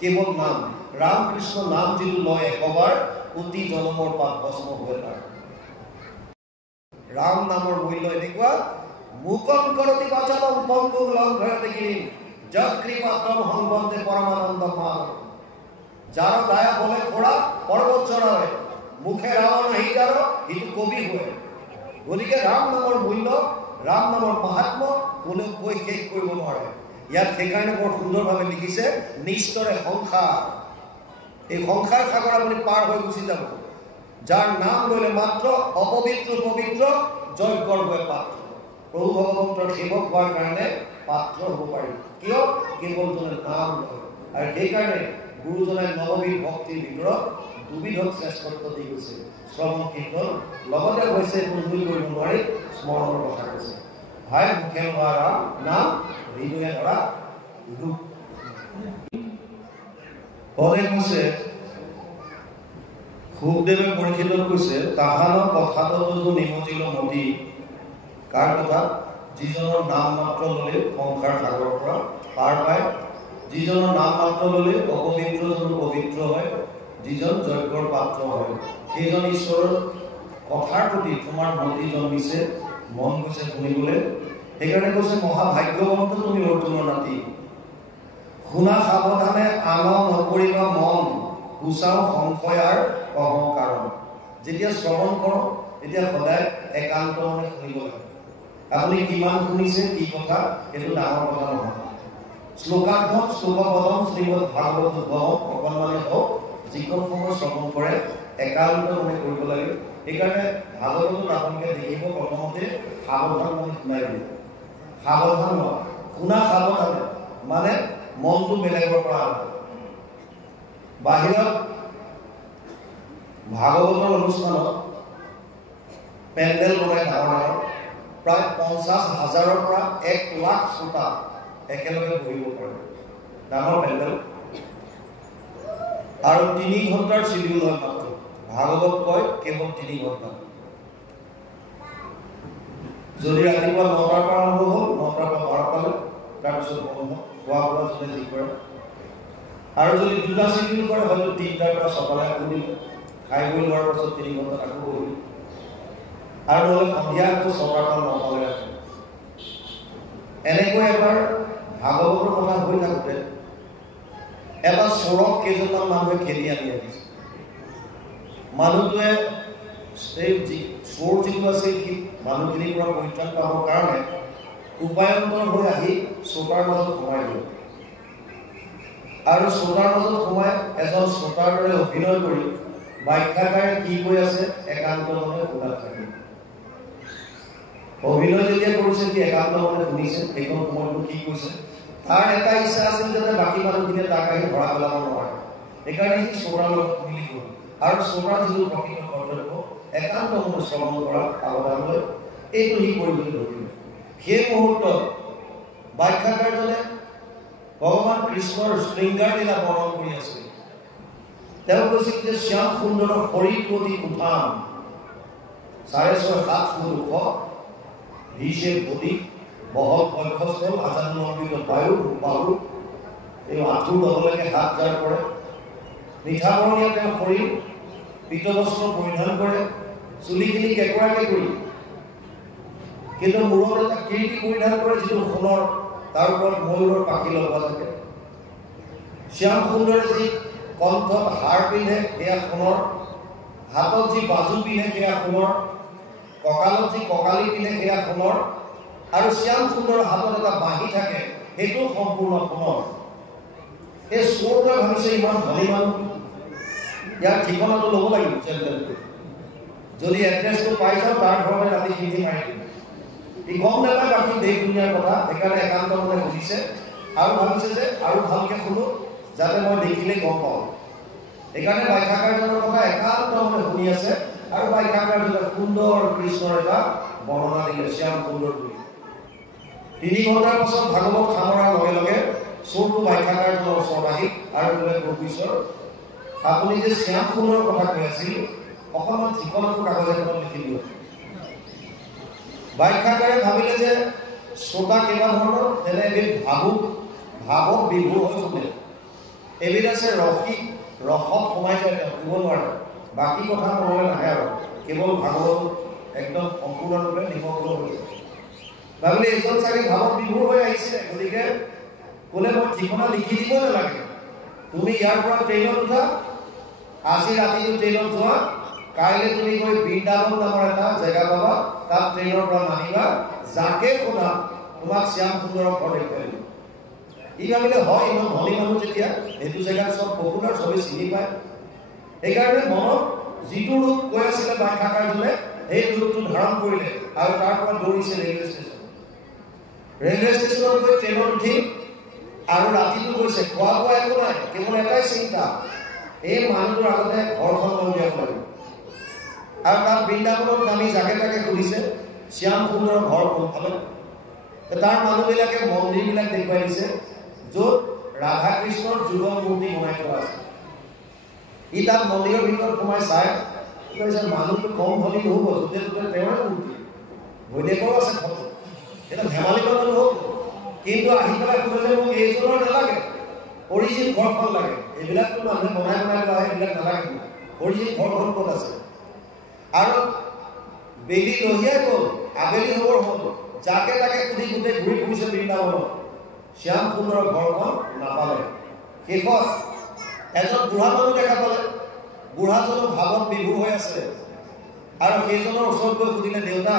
কেৱল নাম, ৰাম কৃষ্ণ নাম যিটো লয় একবাৰ, অতি জনমৰ পাপ ভস্ম হয় তাৰ। ৰাম নামৰ মূল্য এনেকুৱা, মুকম কৰতি বাচালম পঙ্গুং লঙ্ঘয়তে গিৰিম যৎ কৃপাতম হং বন্দে পৰমানন্দ মান। যাৰ দায়া বলে খোৰা পৰ্বত চৰাৱে মুখে ৰাম নাহি যাৰ সিটো কবি হয় গতিকে ৰাম নামৰ মূল্য ৰাম নামৰ মাহাত্ম কোনেও কৈ শেষ কৰিব নোৱাৰে ইয়াত সেইকাৰণে বৰ সুন্দৰভাৱে লিখিছে নিষ্ঠৰে সংসাৰ এই সংসাৰ সাগৰ আপুনি পাৰ হৈ গুচি যাব যাৰ নাম ললে মাত্ৰ অপবিত্ৰ পবিত্ৰ যজ্ঞৰ হৈ পাত্ৰ প্ৰভু ভগৱন্তৰ সেৱক হোৱাৰ কাৰণে পাত্ৰ হ'ব পাৰি কিয় কেৱল জনে নাম লয় আৰু সেইকাৰণে গুৰুজনাই নৱবীৰ ভক্তিৰ ভিতৰত দুবিধক শ্ৰেষ্ঠত্ব দি গৈছে শ্ৰৱণ কীৰ্তন লগতে হৈছে ভুল কৰিব নোৱাৰি স্মৰণৰ কথা কৈছে ভাই মুখে লোৱা নাম হৃদয়ে ধৰা ৰূপ পৰে কৈছে সুখদেৱে পৰীক্ষিতক কৈছে তাহানৰ কথাটো যদু নিমজিল মতি কাৰ কথা যিজনৰ নাম মাত্ৰ ল'লে সংসাৰ সাগৰৰ পৰা পাৰ পায় যিজনৰ নাম মাত্ৰ ল'লে অপবিত্ৰ যদু পবিত্ৰ হয় যিজন যজ্ঞৰ পাত্ৰ হয় সেইজন ঈশ্বৰৰ কথাৰ প্ৰতি তোমাৰ মতি জন্মিছে মন গৈছে শুনিবলৈ সেইকাৰণে কৈছে মহাভাগ্যৱন্ত তুমি অৰ্জুনৰ নাতি শুনা সাৱধানে আন নকৰিবা মন গুচাও সংশয়াৰ অহংকাৰণ যেতিয়া শ্ৰৱণ কৰক তেতিয়া সদায় একান্ত মনে শুনিব লাগে আপুনি কিমান শুনিছে কি কথা সেইটো ডাঙৰ কথা নহয় শ্লোকাৰ্থম শ্লোকপদম শ্ৰীমদ ভাগৱত অকণমানে হওক যিখন সময় শ্ৰৱণ কৰে একান্ত মনে কৰিব লাগে সেইকাৰণে ভাগৱতত আপোনালোকে দেখিব প্ৰথমতে সাৱধান মানে শুনাই দিব সাৱধান নহয় শুনা সাৱধানে মানে মনটো বেলেগৰ পৰা বাহিৰত ভাগৱতৰ অনুষ্ঠানত পেণ্ডেল বনাই ডাঙৰ প্ৰায় 50,000-ৰ পৰা 1 লাখ শ্ৰোতা একেলগে বহিব পাৰে ডাঙৰ পেণ্ডেল আৰু 3 ঘণ্টাৰ চিডিউল হয় মাত্ৰ ভাগৱত কয় কেৱল 3 ঘণ্টা যদি ৰাতিপুৱা 9টাৰ পৰা আৰম্ভ হ'ল 9টাৰ পৰা 12টালৈ তাৰপিছত বন্ধ খোৱা বোৱা যোনে যি কৰে আৰু যদি দুটা চিডিউল কৰে হয়তো 3টাৰ পৰা 6টালৈ আপুনি খাই বৈ লোৱাৰ পাছত 3 ঘণ্টা আকৌ বহিল আৰু নহ'লে সন্ধিয়া আকৌ 6টাৰ পৰা 9টালৈ ৰাখে এনেকৈ এবাৰ ভাগৱতৰ কথা হৈ থাকোঁতে এটা চোৰক কেইজনমান মানুহে খেলি আনি আহিছে মানুহটোৱে সেই চোৰ যিটো আছিল সি মানুহখিনিৰ পৰা পৰিত্ৰাণ পাবৰ কাৰণে উপায়ন্তৰ হৈ আহি শ্ৰোতাৰ মাজত সোমাই গ'ল আৰু শ্ৰোতাৰ মাজত সোমাই এজন শ্ৰোতাৰ দৰে অভিনয় কৰি ব্যাখ্যাকাৰে কি কৈ আছে একান্ত মনে শুনা থাকে অভিনয় যেতিয়া কৰিছে কি একান্ত মনে শুনিছে সেইখন সময়টো কি কৈছে তাৰ এটা ইচ্ছা আছিল যাতে বাকী মানুহখিনিয়ে তাক আহি ধৰা পেলাব নোৱাৰে সেইকাৰণে সি শ্ৰোতাৰ লগত মিলি গ'ল আৰু শ্ৰোতাৰ যিটো প্ৰকৃত কৰ্তব্য একান্ত মনে শ্ৰৱণ কৰা সাৱধান লৈ এইটো সি কৰিবলৈ ধৰিলে সেই মুহূৰ্তত ব্যাখ্যাকাৰজনে ভগৱান কৃষ্ণৰ শৃংগাৰ লীলা বৰ্ণন কৰি আছিল তেওঁ কৈছিল যে শ্যাম সুন্দৰৰ শৰীৰটো অতি উঠাম 6.5-7 ফুট ওখ ভিছে বডি বহল কক্ষস্থল আজানুলম্বিত বায়ু বাহু এই আঁঠুৰ লগে হাত জাৰ কৰে নিশাবৰণীয়া তেওঁ শৰীৰ পীতবস্ত্ৰ পৰিধান কৰে চুলিখিনি কেঁকৰাকে কৰি কিন্তু মূৰত এটা কিৰীটি পৰিধান কৰে যিটো সোণৰ তাৰ ওপৰত ময়ূৰৰ পাখি লগোৱা থাকে শ্যাম সুন্দৰে যি কণ্ঠত হাৰ পিন্ধে সেয়া সোণৰ হাতত যি বাজু পিন্ধে সেয়া সোণৰ কঁকালত যি কঁকালি পিন্ধে সেয়া সোণৰ আৰু শ্যাম সুন্দৰৰ হাতত এটা বাঁহী থাকে সেইটো সম্পূৰ্ণ সোণৰ এই চোৰটোৱে ভাবিছে ইমান ধনী মানুহ ইয়াৰ ঠিকনাটো ল'ব লাগিব যদি এড্ৰেছটো পাই যাওঁ তাৰ ঘৰতে ৰাতি সিন্ধি মাৰি দিম ই গম নাপায় বাকী দেশ দুনীয়াৰ কথা সেইকাৰণে একান্ত মনে শুনিছে আৰু ভাবিছে যে আৰু ভালকৈ শুনো যাতে মই দেখিলেই গম পাওঁ সেইকাৰণে ব্যাখ্যাকাৰজনৰ কথা একান্ত মনে শুনি আছে আৰু ব্যাখ্যাকাৰজনে সুন্দৰ কৃষ্ণৰ এটা বৰ্ণনা দিলে শ্যাম সুন্দৰ বুলি 3 ঘণ্টাৰ পাছত ভাগৱত সামৰাৰ লগে লগে চোৰটো ব্যাখ্যাকাৰজনৰ ওচৰত আহি আৰু বোলে প্ৰফেছৰ আপুনি যে শ্যাম সুন্দৰৰ কথা কৈ আছিল অকণমান ঠিকনাটো কাগজ এখনত লিখি দিয়ক ব্যাখ্যাকাৰে ভাবিলে যে শ্ৰোতা কেইবা ধৰণৰ তেনে এবিধ ভাৱক বিভোৰ হৈ শুনে এবিধ আছে ৰসত সোমাই যায় ক'ব নোৱাৰে বাকী কথা মনলৈ নাহে আৰু কেৱল ভাগৱত একদম সম্পূৰ্ণৰূপে নিমগ্ন হৈ যায় ভাবিলে এইজন চাগে ভাৱত বিভোৰ হৈ আহিছে গতিকে ক'লে মই ঠিকনা লিখি দিব নালাগে তুমি ইয়াৰ পৰা ট্ৰেইনত উঠা, আজি ৰাতিটো ট্ৰেইনত যোৱা, কাইলৈ তুমি গৈ বৃন্দাবন নামৰ এটা জেগা পাবা, তাত ট্ৰেইনৰ পৰা নামিবা, যাকে সোধা তোমাক শ্যাম সুন্দৰৰ ঘৰ দেখুৱাই দিব। ই ভাবিলে হয়, ইমান ধনী মানুহ যেতিয়া সেইটো জেগাত চব পপুলাৰ, চবেই চিনি পায়। সেইকাৰণে মনত যিটো ৰূপ কৈ আছিলে বাখ্যাকাৰজনে সেই ৰূপটো ধাৰণ কৰিলে আৰু তাৰ পৰা দৌৰিছে ৰেলৱে ষ্টেচন। ৰেলৱে ষ্টেচনত গৈ ট্ৰেইনত উঠি আৰু ৰাতিটো গৈছে, খোৱা বোৱা একো নাই, কেৱল এটাই চিন্তা, এই মানুহটোৰ আগতে ঘৰখন উলিয়াব লাগিব। আৰু তাত বৃন্দাবনত নামি যাকে তাকে সুধিছে শ্যাম সুন্দৰৰ ঘৰ কোনফালে। তাৰ মানুহবিলাকে মন্দিৰবিলাক দেখুৱাই দিছে য'ত ৰাধা কৃষ্ণৰ যুগল মূৰ্তি বনাই থোৱা আছে। ই তাত মন্দিৰৰ ভিতৰত সোমাই চাই মানুহটো কম ধনী নহ'ব, য'তে ত'তে তেওঁৰে মূৰ্তি, ভৈদেৱৰো আছে ফটো, এটা ধেমালি কথা নহ'ব। কিন্তু আহি পেলাই সুধিলে মোক এইজনৰ নালাগে, অৰিজিন ঘৰখন লাগে। এইবিলাকতো মানুহে বনাই বনাই লোৱা, সেইবিলাক নালাগে, অৰিজিন ঘৰখন ক'ত আছে। আৰু বেলি লহিয়াই গ'ল, আবেলি হ'বৰ হ'ল, যাকে তাকে সুধি গোটেই ঘূৰি ফুৰিছে বৃন্দাবনত, শ্যাম সুন্দৰৰ ঘৰখন নাপালে। শেষত এজন বুঢ়া মানুহ দেখা পালে, বুঢ়াজনো ভাৱত বিভোৰ হৈ আছে আৰু সেইজনৰ ওচৰত গৈ সুধিলে, দেউতা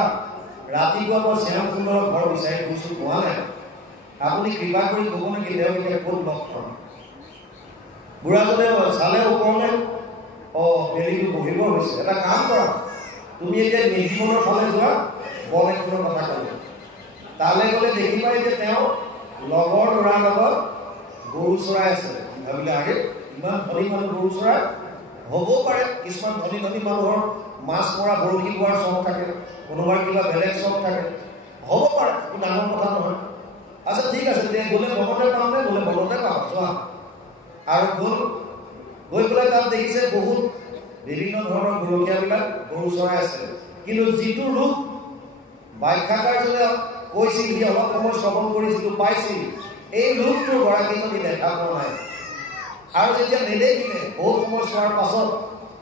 ৰাতিপুৱা মই শ্যাম সুন্দৰৰ ঘৰ বিচাৰি ফুৰিছোঁ, পোৱা নাই, আপুনি কৃপা কৰি ক'ব নেকি তেওঁ এতিয়া ক'ত লগ পাম। বুঢ়াজনে চালে ওপৰলৈ, বেলিটো বহিব হৈছে, এটা কাম কৰা, তুমি এতিয়া নিধিবনৰ ফালে যোৱা, বন এখনৰ কথা ক'লে। তালৈ গ'লে দেখিবা যে তেওঁ লগৰ ল'ৰাৰ লগত গৰু চৰাই আছে। ভাবিলে আগে ইমান ধনী মানুহ গৰু চৰাই হ'বও পাৰে, কিছুমান ধনী ধনী মানুহৰ মাছ মৰা বৰশী বোৱাৰ চখ থাকে, কোনোবাৰ কিবা বেলেগ চখ থাকে, হ'ব পাৰে, একো ডাঙৰ কথা নহয়। আচ্ছা ঠিক আছে, তেতিয়া গ'লে বনতে পাম নে? গ'লে বনতে পাম, যোৱা। আৰু গৈ পেলাই তাত দেখিছে বহুত বিভিন্ন ধৰণৰ গৰখীয়াবিলাক গৰু চৰাই আছে। কিন্তু যিটো ৰূপ বাখ্যাকাৰজনে কৈছিল, সি অলপ সময় শ্ৰৱণ কৰি যিটো পাইছিল, এই ৰূপটোৰ গৰাকীজনী দেখা পোৱা নাই। আৰু যেতিয়া নেদেখিলে বহুত সময় চোৱাৰ পাছত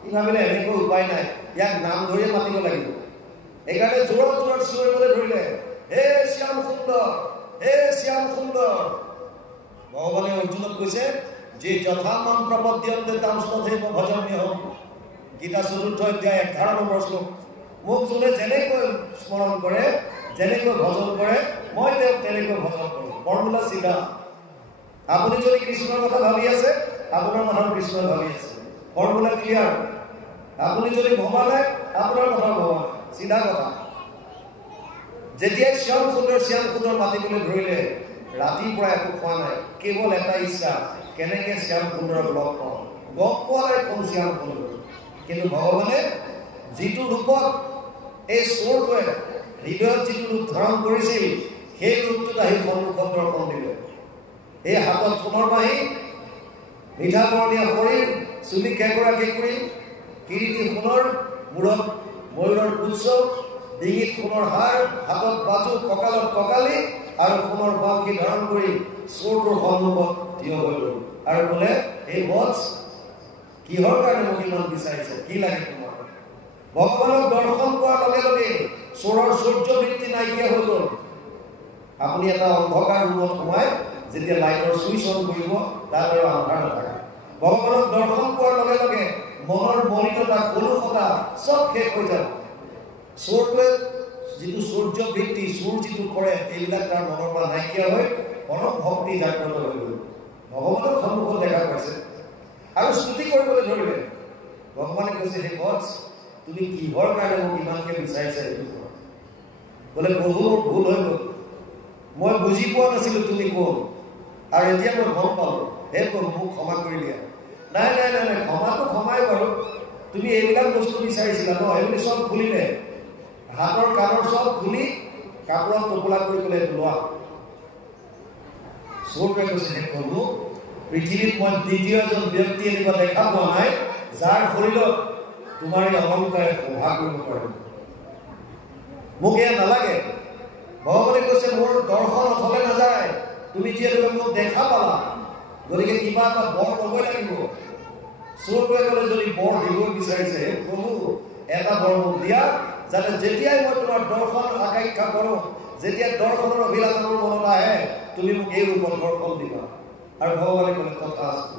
সি ভাবিলে এনেকৈ উপায় নাই, ইয়াক নাম ধৰিয়ে মাতিব লাগিব। সেইকাৰণে জোৰত জোৰত চিঞৰিবলৈ ধৰিলে, হে শ্যাম সুন্দৰ, হে শ্যাম সুন্দৰ। ভগৱানে অৰ্জুনক কৈছে যে যথা মাম প্ৰপদ্যন্তে তাম তথৈব ভজম্যহম। গীতা ৪ৰ্থ অধ্যায় ১১ নম্বৰ শ্লোক। মোক যোনে যেনেকৈ স্মৰণ কৰে, যেনেকৈ ভজন কৰে, মই তেওঁক তেনেকৈ ভজন কৰোঁ। ফৰ্মুলা চিধা। আপুনি যদি কৃষ্ণৰ কথা ভাবি আছে, আপোনাৰ মনত কৃষ্ণই ভাবি আছে, ফৰ্মুলা ক্লিয়াৰ। আপুনি যদি ভবা নাই, আপোনাৰ কথা ভবা নাই, চিধা কথা। যেতিয়াই শ্যাম সুন্দৰ মাতিবলৈ ধৰিলে, ৰাতিৰ পৰা একো খোৱা নাই, কেৱল এটা ইচ্ছা, কেনেকে শ্যাম সুন্দৰক লগ পাওঁ। গম পোৱা নাই কোন শ্যাম সুন্দৰ, কিন্তু ভগৱানে যিটো ৰূপত এই চোৰটোৱে হৃদয়ত যিটো ৰূপ ধাৰণ কৰিছিল, সেই ৰূপটোত আহি সন্মুখত দৰ্শন দিলে। এই হাতত সোণৰ বাঁহী, মিঠা বৰণীয়া শৰীৰ, চুলি কেঁকৰা কেঁকুৰি, কিৰীটি সোণৰ, মূৰত ময়ূৰৰ পুচ্ছ, ডিঙিত সোণৰ হাৰ, হাতত বাজু, কঁকালত কঁকালি আৰু সোণৰ বাঁহী ধাৰণ কৰি চোৰটোৰ সন্মুখত থিয় হৈ গ'ল আৰু বোলে, এই বছ কিহৰ কাৰণে মোক ইমান বিচাৰিছে, কি লাগে তোমাৰ? ভগৱানক দৰ্শন পোৱাৰ লগে লগে চোৰৰ সূৰ্য বৃত্তি নাইকিয়া হৈ গ'ল। আপুনি এটা অন্ধকাৰ ৰুমত সোমাই যেতিয়া লাইটৰ চুইচ অন কৰিব, তাত আৰু আন্ধাৰ নাথাকে। ভগৱানক দৰ্শন পোৱাৰ লগে লগে মনৰ মলিনতা, কলুষতা চব শেষ হৈ যাব। চোৰটোৱে যিটো সূৰ্য বৃত্তি, চোৰ যিটো কৰে, এইবিলাক তাৰ মনৰ পৰা নাইকিয়া হৈ পৰম ভক্তি জাগ্ৰত হৈ গ'ল। ভগৱানক সন্মুখত দেখা পাইছে আৰু স্তুতি কৰিবলৈ ধৰিলে। ভগৱানে কৈছে, হে বছ, তুমি কিহৰ কাৰণে মোক ইমানকে বিচাৰিছা এইটো কোৱা। বোলে, প্ৰভু মোৰ ভুল হৈ গ'ল, মই বুজি পোৱা নাছিলো তুমি কোন, আৰু এতিয়া মই গম পালো। হে প্ৰভু, মোক ক্ষমা কৰি দিয়া। নাই নাই নাই নাই, ক্ষমাটো ক্ষমাই বাৰু, তুমি এইবিলাক বস্তু বিচাৰিছিলা ন, এইবিলাক চব খুলিলে, হাতৰ কাণৰ চব খুলি কাপোৰত টোপোলা কৰি পেলাই লোৱা। চোৰটোৱে কৈছে, হে প্ৰভু, পৃথিৱীত মই দ্বিতীয় এজন ব্যক্তি এনেকুৱা দেখা পোৱা নাই, যাৰ শৰীৰত তোমাৰ এই অলংকাৰে শোভা কৰিব পাৰে। মোক এয়া নালাগে। ভগৱানে কৈছে, মোৰ দৰ্শন অথলে নাযায়, তুমি যিহেতু মোক দেখা পালা, গতিকে কিবা এটা বৰ ল'বই লাগিব। চোৰটোৱে ক'লে, যদি বৰ দিব বিচাৰিছে, হে প্ৰভু, এটা বৰ মোক দিয়া, যাতে যেতিয়াই মই তোমাৰ দৰ্শন আকাংক্ষা কৰোঁ, যেতিয়া দৰ্শনৰ অভিলাষ মোৰ মনত আহে, তুমি মোক এই ৰূপত দৰ্শন দিবা। আৰু ভগৱানে ক'লে, তথাস্তু।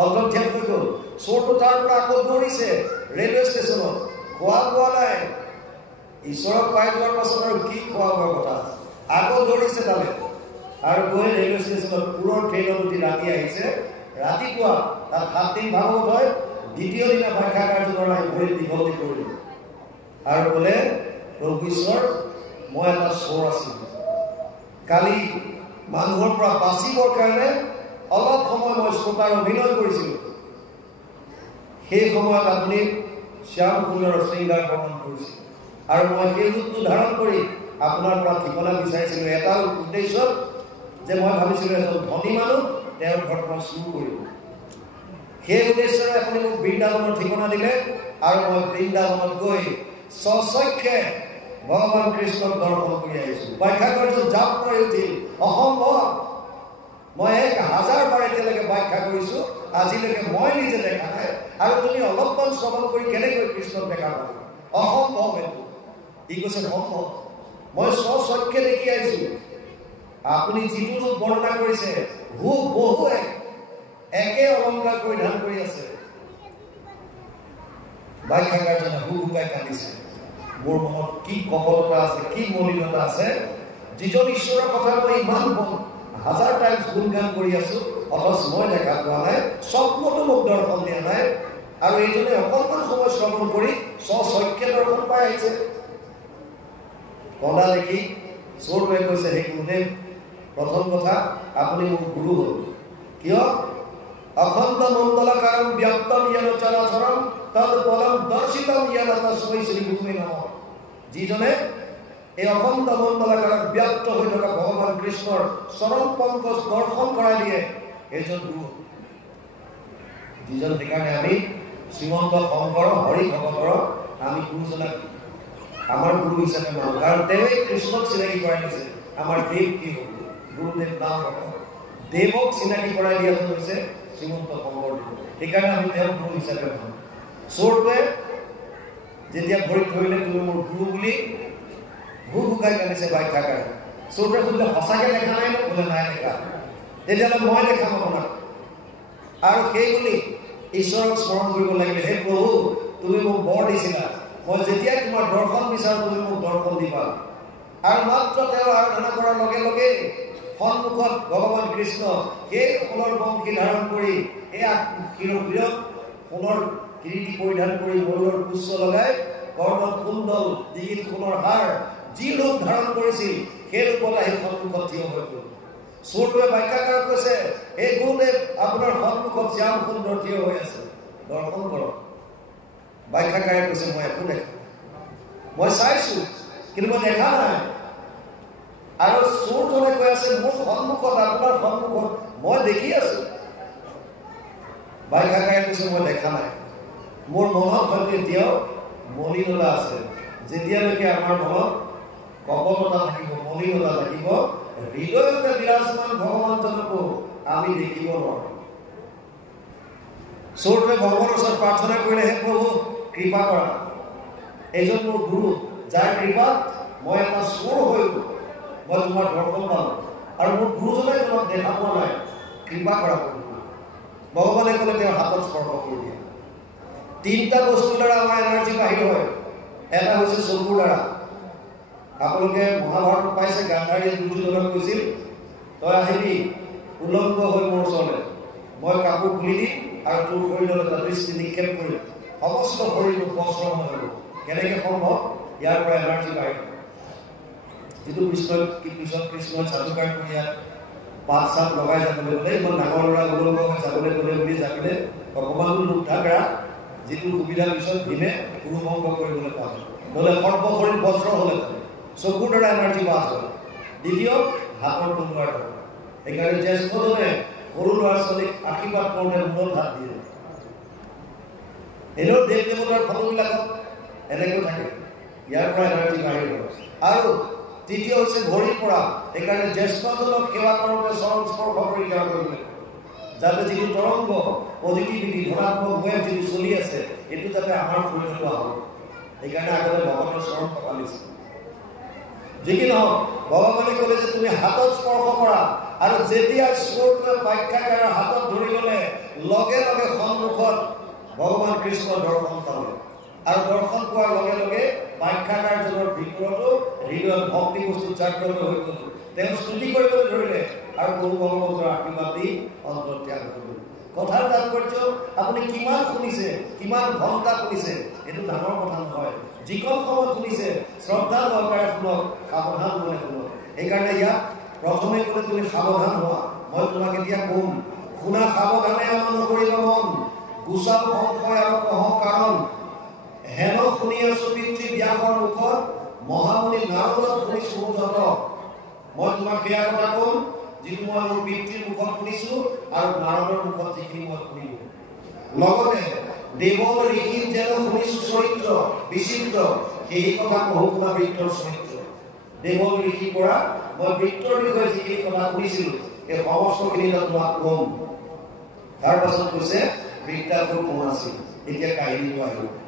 অন্তৰ্ধান হৈ গ'ল। চোৰটো তাৰ পৰা আকৌ দৌৰিছে ৰেলৱে ষ্টেচনত, খোৱা বোৱা নাই। ঈশ্বৰক পাই যোৱাৰ পাছত আৰু কি খোৱা বোৱাৰ কথা, আকৌ দৌৰিছে তালে আৰু গৈ ৰেলৱে ষ্টেচনত পুৰৰ ট্ৰেইনত উঠি ৰাতি আহিছে। ৰাতিপুৱা তাত 7 দিন ভাগৱত হয়, দ্বিতীয় দিনা ব্যাখ্যা কাৰ্যৰ আহি ভৰি দীঘলতি কৰিলে আৰু বোলে, প্ৰভু ঈশ্বৰ, মই এটা চোৰ আছিলোঁ। কালি মানুহৰ পৰা বাচিবৰ কাৰণে অলপ সময় মই শ্ৰোতাৰ অভিনয় কৰিছিলোঁ। সেই সময়ত আপুনি শ্যাম সুন্দৰ শৃংগাৰ বৰ্ণন কৰিছিল আৰু মই সেই ৰূপটো ধাৰণ কৰি আপোনাৰ পৰা ঠিকনা বিচাৰিছিলোঁ এটা উদ্দেশ্যত, যে মই ভাবিছিলোঁ এজন ধনী মানুহ, তেওঁৰ ঘৰত মই চুৰ কৰিম। সেই উদ্দেশ্যৰে আপুনি মোক বৃন্দাবনৰ ঠিকনা দিলে আৰু মই বৃন্দাবনত গৈ স্বচক্ষে ভগৱান কৃষ্ণক দৰ্শন কৰি আহিছোঁ। ব্যাখ্যা কাৰ্য জাপ মাৰি উঠিল, অসম্ভৱ। মই 1000 বাৰ এতিয়ালৈকে ব্যাখ্যা কৰিছোঁ, আজিলৈকে মই নিজে দেখা নাই। আৰু তুমি অলপমান শ্ৰৱণ কৰি কেনেকৈ কৃষ্ণক দেখা পাবা? অসম্ভৱ এইটো। ই কৈছে সম্ভৱ, মই স্বচক্ষে দেখি আহিছোঁ। আপুনি যিটো ৰূপ বৰ্ণনা কৰিছে বহু একে অলংকাৰ পৰিধান কৰি আছে। ব্যাখ্যাকাৰজনে হুকাই কান্দিছে। মোৰ মনত কি কপটতা আছে, কি মলিনতা আছে। যিজন ঈশ্বৰৰ কথা মই ইমান 1000 টাইমছ গুণগান কৰি আছো, অথচ মই দেখা পোৱা নাই, স্বপ্নতো মোক দৰ্শন দিয়া নাই। আৰু এইজনে অকণমান সময় শ্ৰৱণ কৰি স্বচক্ষে দৰ্শন পাই আহিছে। কন্দা দেখি চোৰটোৱে কৈছে, হে গুৰুদেৱ, প্ৰথম কথা আপুনি মোৰ গুৰু হ'ল। কিয়? অখণ্ড মণ্ডলকাৰম ব্যক্তম য়েন চৰাচৰম তদ পদম দৰ্শিতম য়েন তস্मै শ্ৰী গুৰুৱে নমঃ। যিজনে এই অখণ্ড মণ্ডলকাৰত ব্যক্ত হৈ থকা ভগৱান কৃষ্ণৰ চৰণ পংকজ দৰ্শন কৰাই দিয়ে, এইজন গুৰু। যিজন সেইকাৰণে আমি শ্ৰীমন্ত শংকৰ হৰি ভগতৰ আমি গুৰুজনাক আমাৰ গুৰু হিচাপে মানো, কাৰণ তেওঁৱে কৃষ্ণক চিনাকি কৰাই দিছে। আমাৰ দেৱ কি হ'ব? গুৰুদেৱ নাম দেৱক চিনাকি কৰাই দিয়াটো হৈছে শ্ৰীমন্ত শংকৰদেৱ। সেইকাৰণে আমি তেওঁক গুৰু হিচাপে মানো। চোৰটোৱে যেতিয়া ভৰিত ধৰিলে তুমি মোৰ গুৰু বুলি হুকাই কান্দিছে ব্যাখ্যাকাৰে। চোৰটোৱে সুধিলে, সঁচাকে দেখা নাই? বোলে নাই দেখা। তেতিয়াহ'লে মই দেখাম আপোনাক। আৰু সেই বুলি ঈশ্বৰক স্মৰণ কৰিব লাগিলে, হে প্ৰভু, তুমি মোক বৰ দিছিলা, মই যেতিয়াই তোমাৰ দৰ্শন বিচাৰোঁ তুমি মোক দৰ্শন দিবা। আৰু মাত্ৰ তেওঁ আৰাধনা কৰাৰ লগে লগে সন্মুখত ভগৱান কৃষ্ণ সেই সোণৰ বংশী ধাৰণ কৰি, সেই সোণৰ কিৰীটি পৰিধান কৰি, ময়ূৰৰ পুচ্ছ লগাই, কৰ্ণত কুণ্ডল, ডিঙিত সোণৰ হাৰ, যি ৰূপ ধাৰণ কৰিছিল সেই ৰূপত আহি সন্মুখত থিয় হৈ গ'ল। চোৰটোৱে ব্যাখ্যাকাৰক কৈছে, এই গুৰুদেৱ আপোনাৰ সন্মুখত শ্যাম সুন্দৰ থিয় হৈ আছে, দৰ্শন কৰক। ব্যাখ্যাকাৰে কৈছে, মই একো দেখা নাই, মই চাইছো কিন্তু মই দেখা নাই। আৰু চোৰজনে কৈ আছে, মোৰ সন্মুখত, আপোনাৰ সন্মুখত মই দেখি আছো। ব্যাখ্যাকাৰে কৈছে, মই দেখা নাই। মোৰ মনত হয়তো এতিয়াও মলিনতা আছে। যেতিয়ালৈকে আমাৰ মনত কপটতা থাকিব, মলিনতা থাকিব, হৃদয়তে বিৰাজমান ভগৱানজনকো আমি দেখিব নোৱাৰো। চোৰটোৱে ভগৱানৰ ওচৰত প্ৰাৰ্থনা কৰিলে, হে প্ৰভু, কৃপা কৰা। এইজন মোৰ গুৰু, যাৰ কৃপাত মই এটা চোৰ হৈ গ'ল, মই তোমাৰ দৰ্শন পালোঁ, আৰু মোৰ গুৰুজনে তোমাক দেখা পোৱা নাই, কৃপা কৰা। ভগৱানে ক'লে তেওঁৰ হাতত স্পৰ্শ কৰি দিয়ে। 3টা বস্তুৰ দ্বাৰা আমাৰ এনাৰ্জি বাহিৰ হয়। এটা হৈছে চকুৰ দ্বাৰা। আপোনালোকে মহাভাৰত পাইছে, গান্ধাৰীয়ে দুৰ্যোধনক কৈছিল, তই আহিবি উলংগ হৈ মোৰ ওচৰলৈ, মই কাপোৰ খুলি দিম আৰু তোৰ শৰীৰলৈ এটা দৃষ্টি নিক্ষেপ কৰিম, সমস্ত শৰীৰটো বস্ত্ৰম হৈ যাব। কেনেকৈ সম্ভৱ? ইয়াৰ পৰা এনাৰ্জি বাহিৰ। যিটো পিছত কৃষ্ণই সাধুকাৰ কৰি ইয়াত পাত চাপ লগাই যাবলৈ গ'লে, ইমান ডাঙৰ ল'ৰা উলংগ হৈ যাবলৈ গ'লে বুলি জানিলে অকণমানো লোক থাকা, যিটো সুবিধা পিছত দিনে গুৰুভংগ কৰিবলৈ পাব, নহ'লে সৰ্বশৰীৰ বস্ত্ৰ হ'লে চকুৰ দ্বাৰা এনাৰ্জি পাছ হয়। দ্বিতীয়, হাতৰ তলুৱাৰ দ্বাৰা। সেইকাৰণে জ্যেষ্ঠজনে সৰু ল'ৰা ছোৱালীক আশীৰ্বাদ কৰোঁতে মূৰত হাত দিয়ে। এনেও দেৱ দেৱতাৰ ফটোবিলাকত এনেকৈ থাকে, ইয়াৰ পৰা এনাৰ্জি বাঢ়ি গ'ল। আৰু তৃতীয় হৈছে ভৰিৰ পৰা। সেইকাৰণে জ্যেষ্ঠজনক সেৱা কৰোঁতে চৰণ স্পৰ্শ কৰি সেৱা কৰিব লাগিব, যাতে যিটো তৰংগ পজিটিভিটি, ধনাত্মক ৱেভ যিটো চলি আছে, এইটো যাতে আমাৰ শৰীৰতো আহক। সেইকাৰণে আগতে ভগৱানৰ চৰণ কপালিছে। যি কি নহওক, ভগৱানে ক'লে যে তুমি হাতত স্পৰ্শ কৰা আৰু যেতিয়া স্বৰ্গৰ পাঠ্যাগাৰৰ হাতত ধৰি ল'লে লগে লগে সন্মুখত ভগৱান কৃষ্ণৰ দৰ্শন পালে আৰু দৰ্শন পোৱাৰ লগে লগে পাঠ্যাগাৰজনৰ ভিতৰতো হৃদয়ত ভক্তি বস্তু জাগ্ৰত হৈ গ'ল তেওঁ স্তুতি কৰিবলৈ ধৰিলে আৰু গুৰু ভগৱন্তৰ আশীৰ্বাদ দি অন্তৰ্ত্যাগ কৰিলে কথাৰ তাৎপৰ্য আপুনি কিমান শুনিছে কিমান ঘণ্টা শুনিছে এইটো ডাঙৰ কথা নহয় যিকণ সময়ত শুনিছে শ্ৰদ্ধা সহকাৰে শুনক সাৱধান মনে শুনক সেইকাৰণে ইয়াত প্ৰথমে ক'লে তুমি সাৱধান হোৱা মই তোমাক এতিয়া ক'ম শুনা সাৱধানে আমন নকৰিব মন গুচাব সংশয় আৰু কহ কাৰণ হেন শুনি আছো পিতৃ ব্যাসৰ মুখত মহামুনি নাৰদত শুনিছো যত মই তোমাক সেয়া কথা ক'ম যিটো মই মোৰ পিতৃৰ মুখত শুনিছো আৰু নাৰদৰ মুখত যিখিনি মই শুনিলো লগতে দেৱৰ ঋষিৰ যেন শুনিছো চৰিত্ৰ বিচিত্ৰ সেই কথা কহো শুনা বৃত্তৰ চৰিত্ৰ দেৱৰ ঋষিৰ পৰা মই বৃত্তৰ বিষয়ে যিখিনি কথা শুনিছিলো এই সমস্তখিনি তোমাক ক'ম তাৰ পাছত কৈছে বৃত্তাসুৰ কোন আছিল এতিয়া কাহিনীটো আহিব